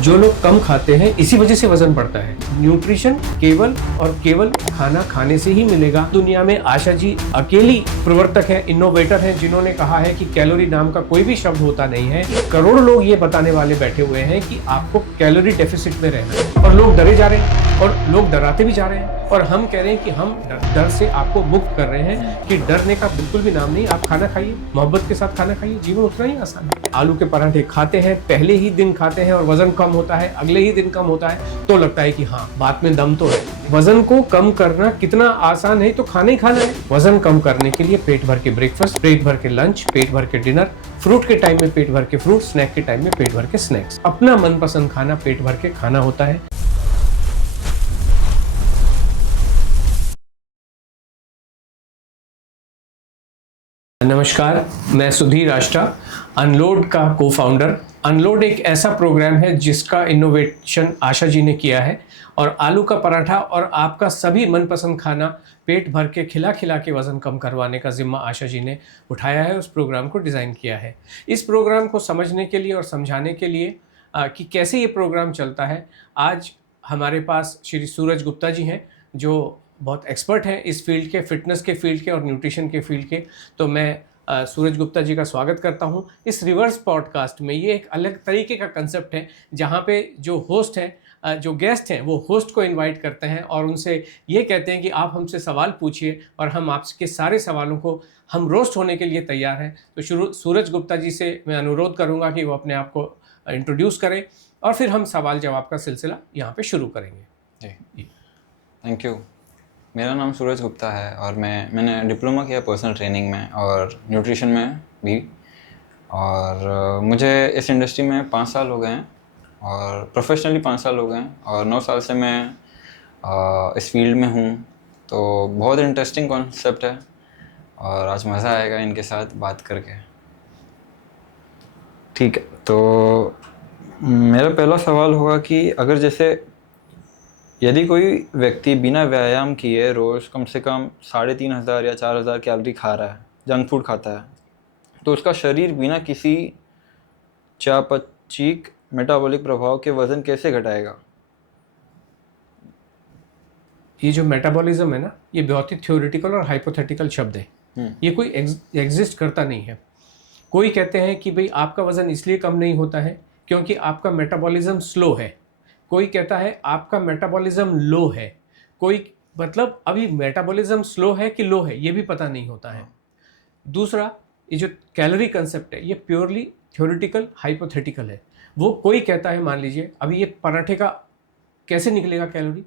जो लोग कम खाते हैं इसी वजह से वजन बढ़ता है। न्यूट्रिशन केवल और केवल खाना खाने से ही मिलेगा। दुनिया में आशा जी अकेली प्रवर्तक है, इनोवेटर है, जिन्होंने कहा है कि कैलोरी नाम का कोई भी शब्द होता नहीं है। करोड़ों लोग ये बताने वाले बैठे हुए हैं कि आपको कैलोरी डेफिसिट में रहना है, और लोग डरे जा रहे हैं और लोग डराते भी जा रहे हैं। और हम कह रहे हैं कि हम डर से आपको मुक्त कर रहे हैं कि डरने का बिल्कुल भी नाम नहीं। आप खाना खाइए, मोहब्बत के साथ खाना खाइए, जीवन उतना ही आसान है। आलू के पराठे खाते हैं, पहले ही दिन खाते हैं और वजन कम होता है, अगले ही दिन कम होता है, तो लगता है कि हाँ बात में दम तो है। वजन को कम करना कितना आसान है, तो खाना ही खाना है। वजन कम करने के लिए पेट भर के ब्रेकफास्ट, पेट भर के लंच, पेट भर के डिनर, फ्रूट के टाइम में पेट भर के फ्रूट, स्नैक के टाइम में पेट भर के स्नैक्स। अपना मनपसंद खाना पेट भर के खाना होता है। नमस्कार, मैं सुधीर आष्टा, अनलोड का को फाउंडर। अनलोड एक ऐसा प्रोग्राम है जिसका इनोवेशन आशा जी ने किया है, और आलू का पराठा और आपका सभी मनपसंद खाना पेट भर के खिला खिला के वज़न कम करवाने का जिम्मा आशा जी ने उठाया है, उस प्रोग्राम को डिज़ाइन किया है। इस प्रोग्राम को समझने के लिए और समझाने के लिए कि कैसे ये प्रोग्राम चलता है, आज हमारे पास श्री सूरज गुप्ता जी हैं, जो बहुत एक्सपर्ट हैं इस फील्ड के, फिटनेस के फील्ड के और न्यूट्रिशन के फील्ड के। तो मैं सूरज गुप्ता जी का स्वागत करता हूं इस रिवर्स पॉडकास्ट में। ये एक अलग तरीके का कंसेप्ट है, जहां पे जो होस्ट हैं, जो गेस्ट हैं, वो होस्ट को इनवाइट करते हैं और उनसे ये कहते हैं कि आप हमसे सवाल पूछिए और हम आपके सारे सवालों को, हम रोस्ट होने के लिए तैयार हैं। तो सूरज गुप्ता जी से मैं अनुरोध करूँगा कि वो अपने आप को इंट्रोड्यूस करें और फिर हम सवाल जवाब का सिलसिला यहाँ पर शुरू करेंगे। जी, थैंक यू। मेरा नाम सूरज गुप्ता है और मैंने डिप्लोमा किया पर्सनल ट्रेनिंग में और न्यूट्रिशन में भी। और मुझे इस इंडस्ट्री में 5 साल हो गए हैं और प्रोफेशनली 5 साल हो गए हैं, और 9 साल से मैं इस फील्ड में हूँ। तो बहुत इंटरेस्टिंग कॉन्सेप्ट है और आज मज़ा आएगा इनके साथ बात करके। ठीक है, तो मेरा पहला सवाल होगा कि अगर जैसे यदि कोई व्यक्ति बिना व्यायाम किए रोज़ कम से कम 3,500 या 4,000 कैलोरी खा रहा है, जंक फूड खाता है, तो उसका शरीर बिना किसी चयापचयिक मेटाबॉलिक प्रभाव के वज़न कैसे घटाएगा? ये जो मेटाबॉलिज्म है ना, ये बहुत ही थ्योरेटिकल और हाइपोथेटिकल शब्द है। ये कोई एग्जिस्ट करता नहीं है। कोई कहते हैं कि भाई आपका वज़न इसलिए कम नहीं होता है क्योंकि आपका मेटाबॉलिज्म स्लो है। कोई कहता है आपका मेटाबॉलिज्म लो है। कोई मतलब अभी मेटाबॉलिज्म स्लो है कि लो है ये भी पता नहीं होता है। दूसरा, ये जो कैलोरी कंसेप्ट है ये प्योरली थ्योरेटिकल हाइपोथेटिकल है। वो कोई कहता है, मान लीजिए अभी ये पराठे का कैसे निकलेगा कैलोरी,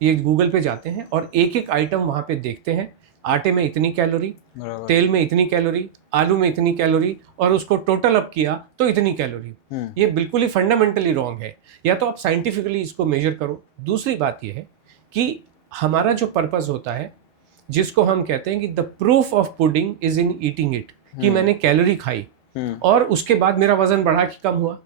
ये गूगल पे जाते हैं और एक एक आइटम वहाँ पे देखते हैं, आटे में इतनी कैलोरी, तेल में इतनी कैलोरी, आलू में इतनी कैलोरी, और उसको टोटल अप किया तो इतनी कैलोरी। ये बिल्कुल ही फंडामेंटली रॉन्ग है। या तो आप साइंटिफिकली इसको मेजर करो। दूसरी बात ये है कि हमारा जो पर्पस होता है, जिसको हम कहते हैं कि the proof of pudding is in eating it, कि मैंने कैलोरी खाई और उसके बाद मेरा वजन बढ़ा कि कम हुआ।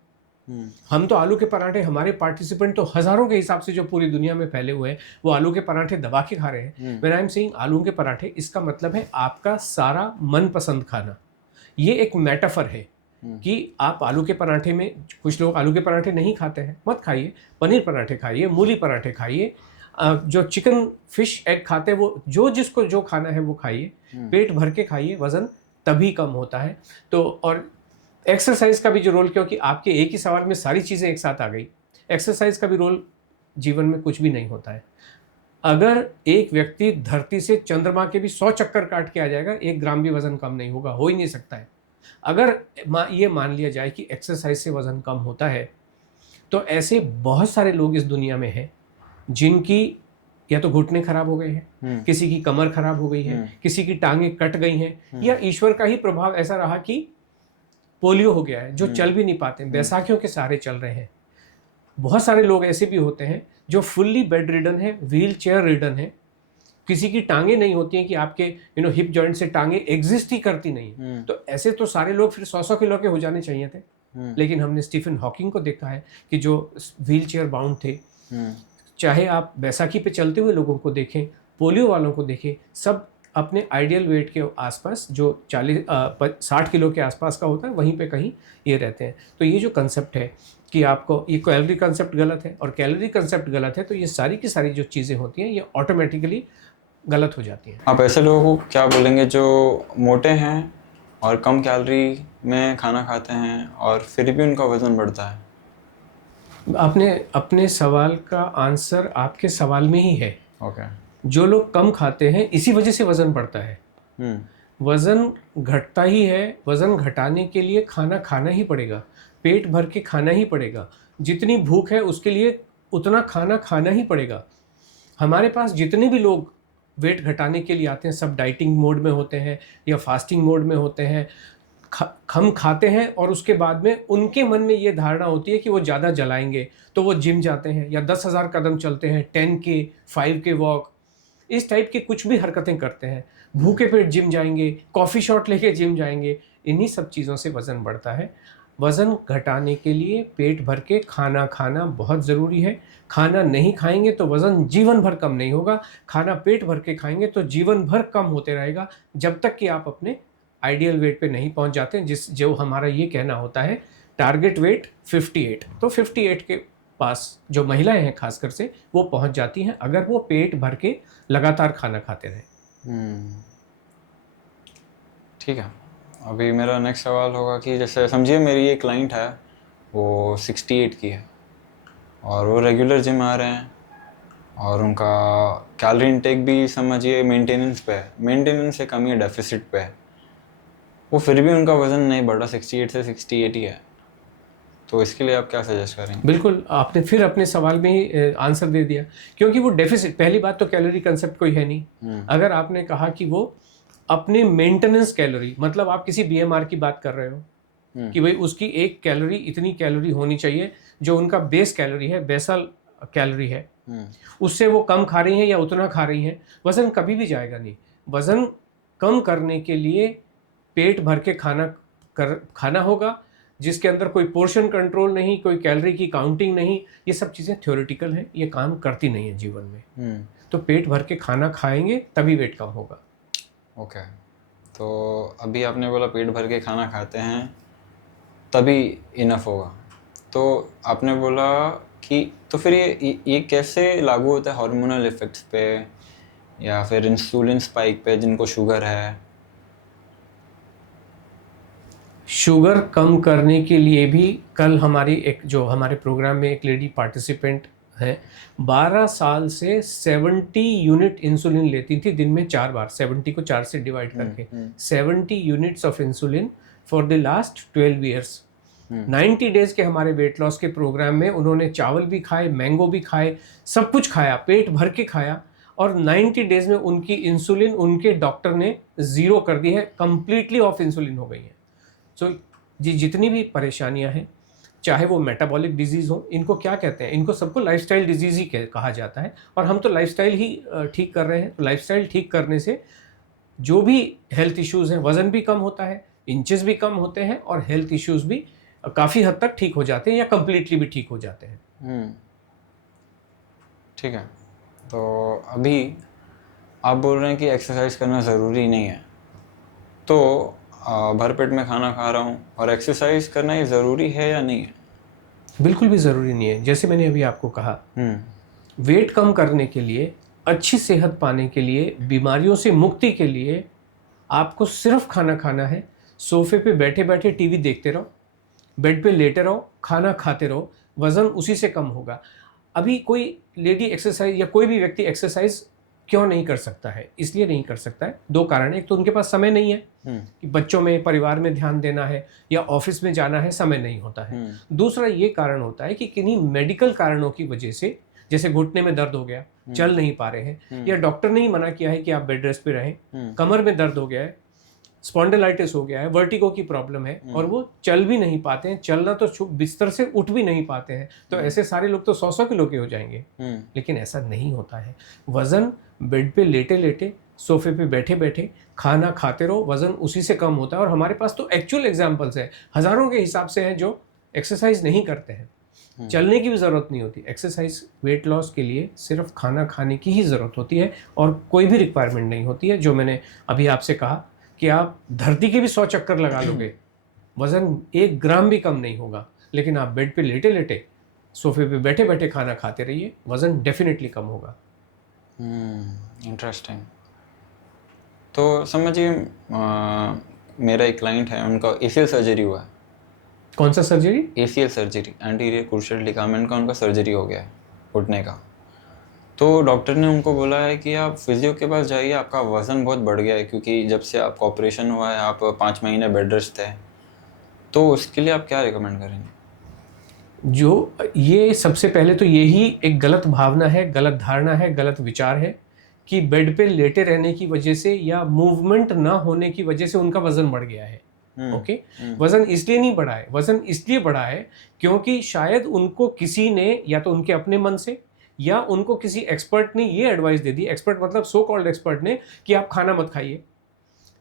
हम तो आलू के पराठे, हमारे पार्टिसिपेंट तो हजारों के हिसाब से जो पूरी दुनिया में फैले हुए हैं, वो आलू के पराठे दबा के खा रहे हैं। व्हेन आई एम सेइंग आलू के पराठे, इसका मतलब है आपका सारा मनपसंद खाना। ये एक मेटाफर है कि आप आलू के पराठे में, कुछ लोग आलू के पराठे नहीं खाते हैं, मत खाइए, पनीर पराठे खाइए, मूली पराठे खाइए, जो चिकन फिश एग खाते हैं वो, जो जिसको जो खाना है वो खाइए, पेट भर के खाइए, वजन तभी कम होता है। तो और एक्सरसाइज का भी जो रोल, क्योंकि आपके एक ही सवाल में सारी चीज़ें एक साथ आ गई, एक्सरसाइज का भी रोल जीवन में कुछ भी नहीं होता है। अगर एक व्यक्ति धरती से चंद्रमा के भी 100 चक्कर काट के आ जाएगा, 1 ग्राम भी वजन कम नहीं होगा, हो ही नहीं सकता है। अगर ये मान लिया जाए कि एक्सरसाइज से वजन कम होता है, तो ऐसे बहुत सारे लोग इस दुनिया में हैं जिनकी या तो घुटने खराब हो गए हैं, किसी की कमर खराब हो गई है, किसी की टांगें कट गई हैं, या ईश्वर का ही प्रभाव ऐसा रहा कि पोलियो हो गया है, जो चल भी नहीं पाते, बैसाखियों के सहारे चल रहे हैं। बहुत सारे लोग ऐसे भी होते हैं जो फुल्ली बेड रिडन है, व्हील चेयर रिडन है, किसी की टांगे नहीं होती हैं कि आपके हिप जॉइंट से टांगे एग्जिस्ट ही करती नहीं। तो ऐसे तो सारे लोग फिर 100-100 किलो के हो जाने चाहिए थे। लेकिन हमने स्टीफन हॉकिंग को देखा है कि जो व्हील चेयर बाउंड थे। चाहे आप बैसाखी पे चलते हुए लोगों को देखें, पोलियो वालों को देखें, सब अपने आइडियल वेट के आसपास, जो 60 किलो के आसपास का होता है, वहीं पे कहीं ये रहते हैं। तो ये जो कंसेप्ट है कि आपको ये कैलोरी कंसेप्ट गलत है और कैलोरी कंसेप्ट गलत है, तो ये सारी की सारी जो चीज़ें होती हैं ये ऑटोमेटिकली गलत हो जाती हैं। आप ऐसे लोगों को क्या बोलेंगे जो मोटे हैं और कम कैलोरी में खाना खाते हैं और फिर भी उनका वज़न बढ़ता है? आपने अपने सवाल का आंसर आपके सवाल में ही है। ओके। जो लोग कम खाते हैं इसी वजह से वज़न बढ़ता है। वज़न घटता ही है, वज़न घटाने के लिए खाना खाना ही पड़ेगा, पेट भर के खाना ही पड़ेगा। जितनी भूख है उसके लिए उतना खाना खाना ही पड़ेगा। हमारे पास जितने भी लोग वेट घटाने के लिए आते हैं, सब डाइटिंग मोड में होते हैं या फास्टिंग मोड में होते हैं। हम खाते हैं और उसके बाद में उनके मन में ये धारणा होती है कि वो ज़्यादा जलाएंगे, तो वो जिम जाते हैं या 10,000 कदम चलते हैं, 10K 5K वॉक, इस टाइप की कुछ भी हरकतें करते हैं। भूखे पेट जिम जाएंगे, कॉफ़ी शॉट लेके जिम जाएंगे, इन्हीं सब चीज़ों से वज़न बढ़ता है। वज़न घटाने के लिए पेट भर के खाना खाना बहुत ज़रूरी है। खाना नहीं खाएंगे तो वज़न जीवन भर कम नहीं होगा, खाना पेट भर के खाएंगे तो जीवन भर कम होते रहेगा, जब तक कि आप अपने आइडियल वेट पे नहीं पहुंच जाते, जो हमारा ये कहना होता है टारगेट वेट 58। तो 58 के पास जो महिलाएं हैं खासकर से, वो पहुंच जाती हैं अगर वो पेट भर के लगातार खाना खाते रहें। ठीक है। अभी मेरा नेक्स्ट सवाल होगा कि जैसे समझिए मेरी एक क्लाइंट है, वो 68 की है और वो रेगुलर जिम आ रहे हैं और उनका कैलोरी इनटेक भी समझिए मेंटेनेंस पे है, मेंटेनेंस से कम ही डेफिसिट पे है, वो फिर भी उनका वज़न नहीं बढ़ा, 68 से 68 ही है। तो इसके लिए आप क्या सजेस्ट करेंगे? बिल्कुल, आपने फिर अपने सवाल में ही आंसर दे दिया, क्योंकि वो डेफिसिट, पहली बात तो कैलोरी कंसेप्ट कोई है नहीं। अगर आपने कहा कि वो अपने मेंटेनेंस कैलोरी, मतलब आप किसी बीएमआर की बात कर रहे हो कि भाई उसकी एक कैलोरी इतनी कैलोरी होनी चाहिए, जो उनका बेस कैलोरी है, बेसल कैलोरी है, उससे वो कम खा रही हैं या उतना खा रही हैं, वज़न कभी भी जाएगा नहीं। वज़न कम करने के लिए पेट भर के खाना होगा, जिसके अंदर कोई पोर्शन कंट्रोल नहीं, कोई कैलोरी की काउंटिंग नहीं। ये सब चीज़ें थ्योरेटिकल हैं, ये काम करती नहीं है जीवन में। तो पेट भर के खाना खाएंगे तभी वेट कम होगा। ओके। तो अभी आपने बोला पेट भर के खाना खाते हैं तभी इनफ होगा, तो आपने बोला कि तो फिर ये कैसे लागू होता है हार्मोनल इफेक्ट्स पे या फिर इंसुलिन स्पाइक पे जिनको शुगर है? शुगर कम करने के लिए भी कल हमारे प्रोग्राम में एक लेडी पार्टिसिपेंट है, 12 साल से 70 यूनिट इंसुलिन लेती थी दिन में 4 बार, 70 को 4 से डिवाइड करके 70 units of insulin for the last 12 years. 90 days के हमारे वेट लॉस के प्रोग्राम में उन्होंने चावल भी खाए, मैंगो भी खाए, सब कुछ खाया, पेट भर के खाया, और 90 डेज में उनकी इंसुलिन उनके डॉक्टर ने ज़ीरो कर दी है, कंप्लीटली ऑफ इंसुलिन हो गई है। सो जितनी भी परेशानियां हैं, चाहे वो मेटाबॉलिक डिजीज़ हो, इनको क्या कहते हैं, इनको सबको लाइफस्टाइल डिजीज़ ही कहा जाता है, और हम तो लाइफस्टाइल ही ठीक कर रहे हैं। तो लाइफस्टाइल ठीक करने से जो भी हेल्थ इश्यूज़ हैं, वज़न भी कम होता है, इंचेस भी कम होते हैं, और हेल्थ इश्यूज़ भी काफ़ी हद तक ठीक हो जाते हैं या कंप्लीटली भी ठीक हो जाते हैं। ठीक है। तो अभी आप बोल रहे हैं कि एक्सरसाइज करना ज़रूरी नहीं है, तो भरपेट में खाना खा रहा हूँ और एक्सरसाइज करना ये ज़रूरी है या नहीं है? बिल्कुल भी ज़रूरी नहीं है। जैसे मैंने अभी आपको कहा, वेट कम करने के लिए, अच्छी सेहत पाने के लिए, बीमारियों से मुक्ति के लिए आपको सिर्फ खाना खाना है। सोफे पे बैठे बैठे टीवी देखते रहो, बेड पे लेटे रहो, खाना खाते रहो, वज़न उसी से कम होगा। अभी कोई लेडी एक्सरसाइज या कोई भी व्यक्ति एक्सरसाइज क्यों नहीं कर सकता है? इसलिए नहीं कर सकता है, 2 कारण। एक तो उनके पास समय नहीं है कि बच्चों में, परिवार में ध्यान देना है या ऑफिस में जाना है, समय नहीं होता है। दूसरा ये कारण होता है कि किन्हीं मेडिकल कारणों की वजह से, जैसे घुटने में दर्द हो गया, चल नहीं पा रहे हैं, या डॉक्टर ने ही मना किया है कि आप बेड रेस्ट पे रहें, कमर में दर्द हो गया है, स्पॉन्डिलाइटिस हो गया है, वर्टिगो की प्रॉब्लम है, और वो चल भी नहीं पाते हैं, चलना तो बिस्तर से उठ भी नहीं पाते हैं, तो ऐसे सारे लोग तो 100-100 किलो के हो जाएंगे। लेकिन ऐसा नहीं होता है। वज़न बेड पे लेटे लेटे, सोफे पे बैठे बैठे खाना खाते रहो, वज़न उसी से कम होता है। और हमारे पास तो एक्चुअल एग्जाम्पल्स है, हज़ारों के हिसाब से हैं जो एक्सरसाइज नहीं करते हैं। चलने की भी ज़रूरत नहीं होती। एक्सरसाइज वेट लॉस के लिए सिर्फ खाना खाने की ही ज़रूरत होती है और कोई भी रिक्वायरमेंट नहीं होती है। जो मैंने अभी आपसे कहा कि आप धरती के भी 100 चक्कर लगा लोगे, वज़न 1 ग्राम भी कम नहीं होगा, लेकिन आप बेड पे लेटे लेटे, सोफे पे बैठे बैठे खाना खाते रहिए, वज़न डेफिनेटली कम होगा। इंटरेस्टिंग। तो समझिए मेरा एक क्लाइंट है, उनका ACL सर्जरी हुआ है। कौन सा surgery? ACL surgery, anterior crucial ligament का उनका सर्जरी हो गया है घुटने का। तो डॉक्टर ने उनको बोला है कि आप फिजियो के पास जाइए, आपका वज़न बहुत बढ़ गया है, क्योंकि जब से आपका ऑपरेशन हुआ है आप 5 महीने बेड रेस्ट थे। तो उसके लिए आप क्या रिकमेंड करेंगे? जो ये सबसे पहले तो यही एक गलत भावना है, गलत धारणा है, गलत विचार है कि बेड पे लेटे रहने की वजह से या मूवमेंट ना होने की वजह से उनका वज़न बढ़ गया है। ओके, वज़न इसलिए नहीं बढ़ा है, वज़न इसलिए बढ़ा है क्योंकि शायद उनको किसी ने या तो उनके अपने मन से या उनको किसी एक्सपर्ट ने ये एडवाइस दे दी, एक्सपर्ट मतलब सो कॉल्ड एक्सपर्ट ने, कि आप खाना मत खाइए।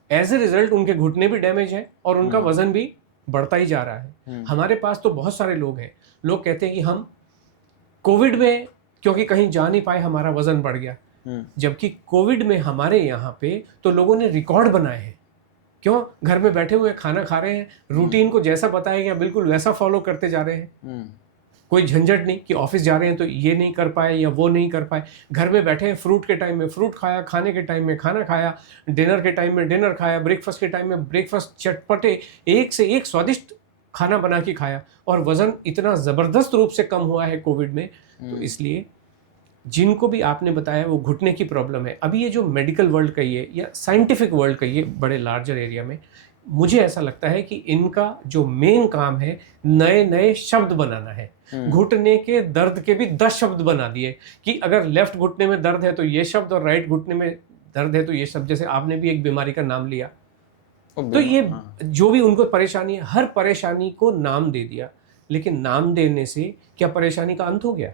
एज ए रिजल्ट उनके घुटने भी डैमेज है और उनका वज़न भी बढ़ता ही जा रहा है। हमारे पास तो बहुत सारे लोग हैं, लोग कहते हैं कि हम कोविड में क्योंकि कहीं जा नहीं पाए हमारा वज़न बढ़ गया, जबकि कोविड में हमारे यहाँ पे तो लोगों ने रिकॉर्ड बनाए हैं। क्यों? घर में बैठे हुए खाना खा रहे हैं, रूटीन को जैसा बताया गया बिल्कुल वैसा फॉलो करते जा रहे हैं। कोई झंझट नहीं कि ऑफिस जा रहे हैं तो ये नहीं कर पाए या वो नहीं कर पाए। घर में बैठे हैं, फ्रूट के टाइम में फ्रूट खाया, खाने के टाइम में खाना खाया, डिनर के टाइम में डिनर खाया, ब्रेकफास्ट के टाइम में ब्रेकफास्ट, चटपटे एक से एक स्वादिष्ट खाना बना के खाया, और वज़न इतना ज़बरदस्त रूप से कम हुआ है कोविड में। तो इसलिए जिनको भी आपने बताया वो घुटने की प्रॉब्लम है, अभी ये जो मेडिकल वर्ल्ड कहिए या साइंटिफिक वर्ल्ड कहिए बड़े लार्जर एरिया में, मुझे ऐसा लगता है कि इनका जो मेन काम है नए नए शब्द बनाना है। घुटने के दर्द के भी 10 शब्द बना दिए कि अगर लेफ्ट घुटने में दर्द है तो ये शब्द, और राइट घुटने में दर्द है तो ये शब्द। जैसे आपने भी एक बीमारी का नाम लिया, तो ये जो भी उनको परेशानी है, हर परेशानी को नाम दे दिया। लेकिन नाम देने से क्या परेशानी का अंत हो गया?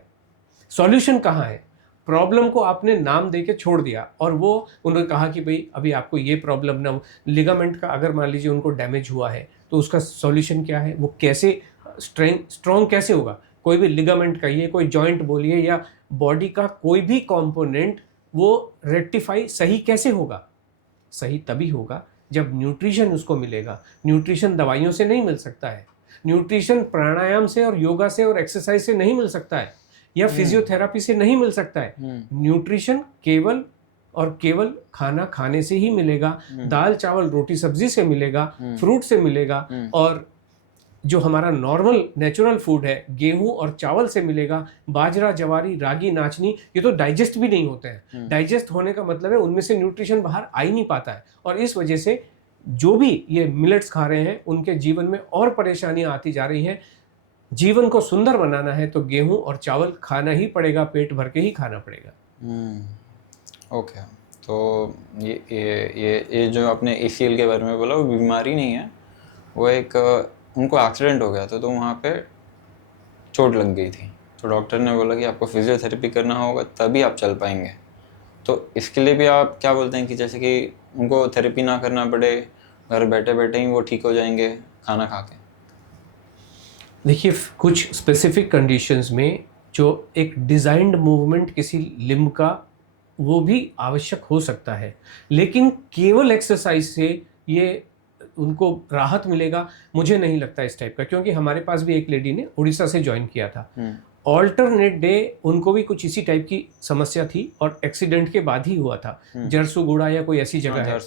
सॉल्यूशन कहाँ है? प्रॉब्लम को आपने नाम दे के छोड़ दिया, और वो उन्होंने कहा कि भाई अभी आपको ये प्रॉब्लम ना, लिगामेंट का अगर मान लीजिए उनको डैमेज हुआ है तो उसका सॉल्यूशन क्या है, वो कैसे स्ट्रॉन्ग कैसे होगा? कोई भी लिगामेंट कहिए, कोई जॉइंट बोलिए, या बॉडी का कोई भी कंपोनेंट, वो रेक्टिफाई सही कैसे होगा? सही तभी होगा जब न्यूट्रिशन उसको मिलेगा। न्यूट्रिशन दवाइयों से नहीं मिल सकता है, न्यूट्रिशन प्राणायाम से और योगा से और एक्सरसाइज से नहीं मिल सकता है, या फिजियोथेरेपी से नहीं मिल सकता है। न्यूट्रिशन केवल और केवल खाना खाने से ही मिलेगा, दाल चावल रोटी सब्जी से मिलेगा, फ्रूट से मिलेगा, और जो हमारा नॉर्मल नेचुरल फूड है गेहूं और चावल से मिलेगा। बाजरा, जवारी, रागी, नाचनी, ये तो डाइजेस्ट भी नहीं होते हैं। डाइजेस्ट होने का मतलब है उनमें से न्यूट्रिशन बाहर आ ही नहीं पाता है, और इस वजह से जो भी ये मिलेट्स खा रहे हैं उनके जीवन में और परेशानियां आती जा रही हैं। जीवन को सुंदर बनाना है तो गेहूं और चावल खाना ही पड़ेगा, पेट भर के ही खाना पड़ेगा। ओके, तो ये जो आपने ACL के बारे में बोला, वो बीमारी नहीं है, वो एक उनको एक्सीडेंट हो गया था, तो वहाँ पे चोट लग गई थी, तो डॉक्टर ने बोला कि आपको फिजियोथेरेपी करना होगा तभी आप चल पाएंगे। तो इसके लिए भी आप क्या बोलते हैं कि जैसे कि उनको थेरेपी ना करना पड़े, घर बैठे बैठे ही वो ठीक हो जाएंगे खाना खा के? देखिए, कुछ स्पेसिफिक कंडीशंस में जो एक डिज़ाइंड मूवमेंट किसी लिम्ब का, वो भी आवश्यक हो सकता है, लेकिन केवल एक्सरसाइज से ये उनको राहत मिलेगा मुझे नहीं लगता इस टाइप का। क्योंकि हमारे पास भी एक लेडी ने उड़ीसा से ज्वाइन किया था, ऑल्टरनेट डे उनको भी कुछ इसी टाइप की समस्या थी, और एक्सीडेंट के बाद ही हुआ था। जरसुगुड़ा या कोई ऐसी जगह है,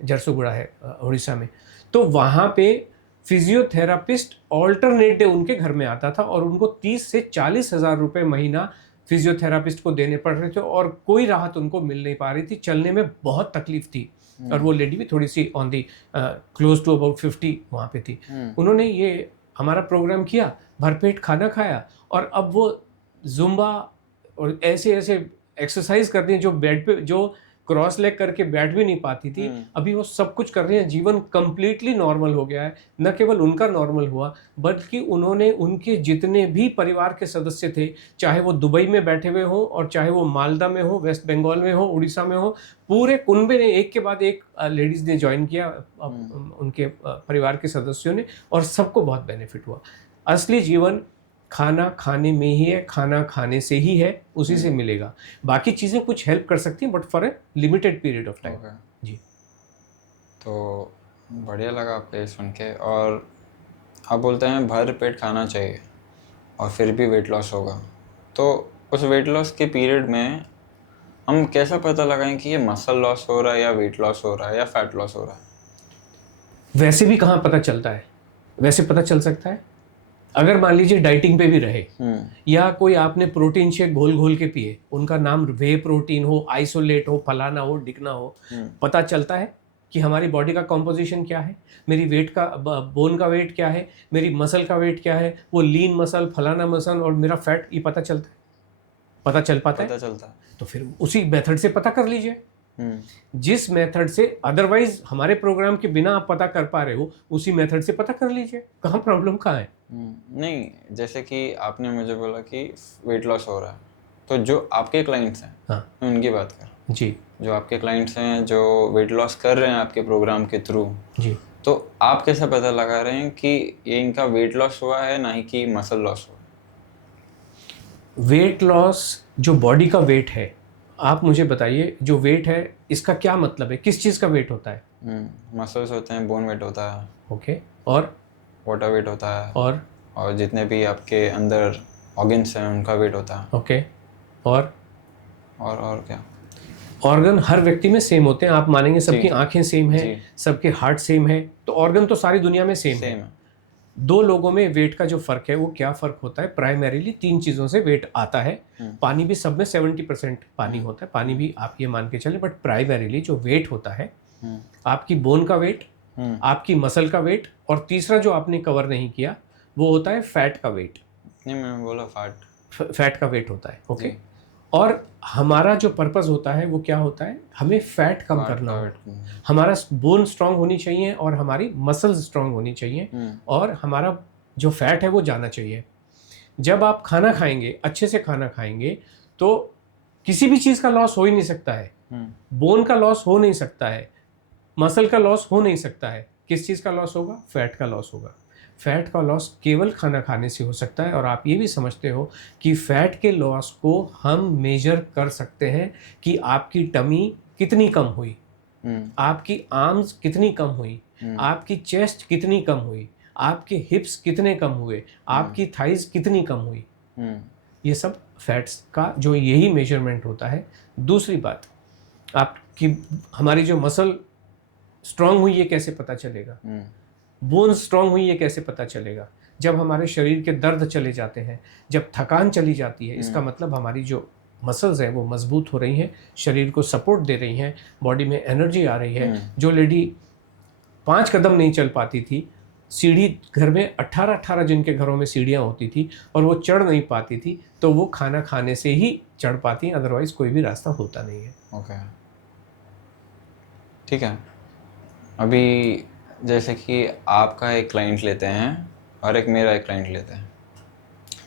जरसुगुड़ा है उड़ीसा में। तो वहाँ पे फिजियोथेरापिस्ट ऑल्टरनेट डे उनके घर में आता था, और उनको 30 से 40 हज़ार रुपये महीना फिजियोथेरापिस्ट को देने पड़ रहे थे, और कोई राहत उनको मिल नहीं पा रही थी। चलने में बहुत तकलीफ थी, और वो लेडी भी थोड़ी सी on the close to about 50 वहाँ पे थी। उन्होंने ये हमारा प्रोग्राम किया, भरपेट खाना खाया, और अब वो जुम्बा और ऐसे ऐसे एक्सरसाइज कर रही हैं जो बेड पे, जो क्रॉस लेग करके बैठ भी नहीं पाती थी, अभी वो सब कुछ कर रही हैं। जीवन कंप्लीटली नॉर्मल हो गया है। न केवल उनका नॉर्मल हुआ, बल्कि उन्होंने उनके जितने भी परिवार के सदस्य थे, चाहे वो दुबई में बैठे हुए हों और चाहे वो मालदा में हो, वेस्ट बंगाल में हो, उड़ीसा में हो, पूरे कुनबे ने एक के बाद एक लेडीज़ ने ज्वाइन किया, उनके परिवार के सदस्यों ने, और सबको बहुत बेनिफिट हुआ। असली जीवन खाना खाने में ही है, खाना खाने से ही है, उसी से मिलेगा। बाकी चीज़ें कुछ हेल्प कर सकती हैं but for a limited period of time. Okay, जी। तो बढ़िया लगा आपका ये सुन के। और आप बोलते हैं भर पेट खाना चाहिए और फिर भी वेट लॉस होगा, तो उस वेट लॉस के पीरियड में हम कैसा पता लगाएं कि ये मसल लॉस हो रहा है या वेट लॉस हो रहा है या फैट लॉस हो रहा है? वैसे भी कहाँ पता चलता है? वैसे पता चल सकता है अगर मान लीजिए डाइटिंग पे भी रहे या कोई आपने प्रोटीन शेक घोल घोल के पिए, उनका नाम वे प्रोटीन हो, आइसोलेट हो, फलाना हो, डिकना हो, पता चलता है कि हमारी बॉडी का कॉम्पोजिशन क्या है, मेरी वेट का बोन का वेट क्या है, मेरी मसल का वेट क्या है, वो लीन मसल, फलाना मसल और मेरा फैट, ये पता चलता है? पता चल पाता है? पता चलता है। तो फिर उसी मेथड से पता कर लीजिए। जिस मेथड से अदरवाइज हमारे प्रोग्राम के बिना आप पता कर पा रहे हो, उसी मेथड से पता कर लीजिए। कहाँ प्रॉब्लम कहाँ है? नहीं, जैसे कि आपने मुझे बोला कि वेट लॉस हो रहा है, तो जो आपके क्लाइंट्स हैं, हाँ मैं उनकी बात कर रहा हूँ। जी जो आपके क्लाइंट्स हैं जो वेट लॉस कर रहे हैं आपके प्रोग्राम के थ्रू, जी। तो आप कैसे पता लगा रहे हैं कि ये इनका वेट लॉस हुआ है ना ही कि मसल लॉस हुआ है? वेट लॉस जो बॉडी का वेट है, आप मुझे बताइए, जो वेट है इसका क्या मतलब है, किस चीज़ का वेट होता है? मसल्स होते हैं, बोन वेट होता है, ओके। और वाटर वेट होता है, और जितने भी आपके अंदर ऑर्गन्स हैं उनका वेट होता है। ओके। और और क्या? ऑर्गन हर व्यक्ति में सेम होते हैं, आप मानेंगे सबकी जी। आंखें सेम है, जी। सबके हार्ट सेम है, तो ऑर्गन तो सारी दुनिया में सेम है। दो लोगों में वेट का जो फर्क है वो क्या फर्क होता है? प्राइमरीली 3 चीज़ों से वेट आता है। पानी भी सब में 70% पानी होता है, पानी भी आप ये मान के चले, बट प्राइमरीली जो वेट होता है आपकी बोन का वेट, आपकी मसल का वेट, और तीसरा जो आपने कवर नहीं किया वो होता है फैट का वेट। नहीं, मैंने बोला फैट का वेट होता है। ओके। और हमारा जो पर्पस होता है वो क्या होता है? हमें फैट कम करना होगा, हमारा बोन स्ट्रांग होनी चाहिए और हमारी मसल्स स्ट्रांग होनी चाहिए और हमारा जो फैट है वो जाना चाहिए। जब आप खाना खाएंगे, अच्छे से खाना खाएंगे, तो किसी भी चीज़ का लॉस हो ही नहीं सकता है। बोन का लॉस हो नहीं सकता है, मसल का लॉस हो नहीं सकता है। किस चीज़ का लॉस होगा? फैट का लॉस होगा। फैट का लॉस केवल खाना खाने से हो सकता है। और आप ये भी समझते हो कि फैट के लॉस को हम मेजर कर सकते हैं कि आपकी टमी कितनी कम हुई, आपकी आर्म्स कितनी कम हुई, आपकी चेस्ट कितनी कम हुई, आपके हिप्स कितने कम हुए, आपकी थाइज कितनी कम हुई। ये सब फैट्स का जो यही मेजरमेंट होता है। दूसरी बात, आपकी हमारी जो मसल स्ट्रांग हुई ये कैसे पता चलेगा? बोन स्ट्रांग हुई ये कैसे पता चलेगा? जब हमारे शरीर के दर्द चले जाते हैं, जब थकान चली जाती है, इसका मतलब हमारी जो मसल्स हैं वो मजबूत हो रही हैं, शरीर को सपोर्ट दे रही हैं, बॉडी में एनर्जी आ रही है। जो लेडी 5 कदम नहीं चल पाती थी, सीढ़ी घर में 18-18 जिनके घरों में सीढ़ियाँ होती थी और वो चढ़ नहीं पाती थी, तो वो खाना खाने से ही चढ़ पाती, अदरवाइज कोई भी रास्ता होता नहीं है। ओके, ठीक है। अभी जैसे कि आपका एक क्लाइंट लेते हैं और एक मेरा एक क्लाइंट लेते हैं,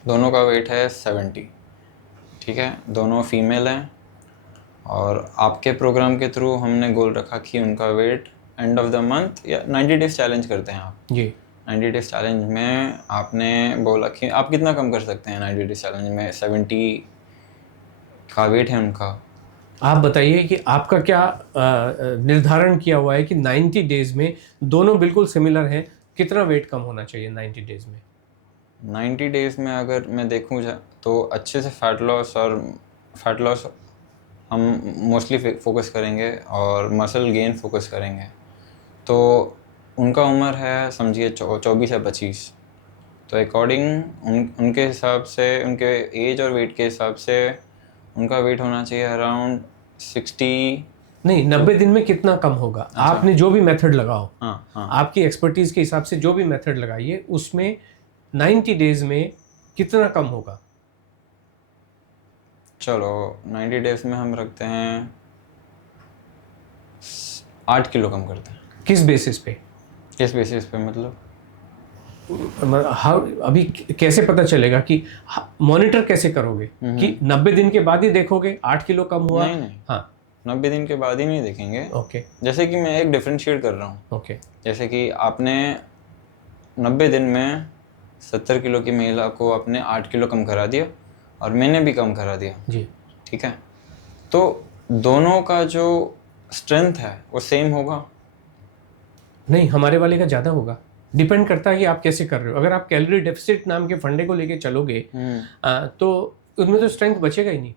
दोनों का वेट है 70, ठीक है, दोनों फीमेल हैं, और आपके प्रोग्राम के थ्रू हमने गोल रखा कि उनका weight end of the month या 90 डेज चैलेंज करते हैं आप जी। 90 डेज चैलेंज में आपने बोला कि आप कितना कम कर सकते हैं 90 डेज चैलेंज में? 70 का वेट है उनका। आप बताइए कि आपका क्या निर्धारण किया हुआ है कि 90 डेज में दोनों बिल्कुल सिमिलर हैं, कितना वेट कम होना चाहिए 90 डेज में? 90 डेज में अगर मैं देखूँ तो अच्छे से फैट लॉस हम मोस्टली फोकस करेंगे और मसल गेन फोकस करेंगे। तो उनका उम्र है समझिए 24 या 25, तो अकॉर्डिंग उनके हिसाब से, उनके एज और वेट के हिसाब से उनका वेट होना चाहिए अराउंड 60। नहीं, 90 दिन में कितना कम होगा? अच्छा। आपने जो भी मेथड लगाओ, हाँ। आपकी एक्सपर्टीज के हिसाब से जो भी मेथड लगाइए, उसमें 90 डेज में कितना कम होगा? चलो 90 डेज में हम रखते हैं 8 किलो कम करते हैं। किस बेसिस पे? किस बेसिस पे मतलब? अभी कैसे पता चलेगा कि मॉनिटर कैसे करोगे कि 90 दिन के बाद ही देखोगे 8 किलो कम हुआ? नहीं। हाँ, 90 दिन के बाद ही नहीं देखेंगे। ओके। जैसे कि मैं एक डिफरेंशिएट कर रहा हूँ। ओके। जैसे कि आपने 90 दिन में 70 किलो की महिला को आपने 8 किलो कम करा दिया और मैंने भी कम करा दिया, जी। ठीक है, तो दोनों का जो स्ट्रेंथ है वो सेम होगा? नहीं, हमारे वाले का ज़्यादा होगा। डिपेंड करता है कि आप कैसे कर रहे हो। अगर आप कैलोरी डेफिसिट नाम के फंडे को लेके चलोगे तो उनमें तो स्ट्रेंथ बचेगा ही नहीं।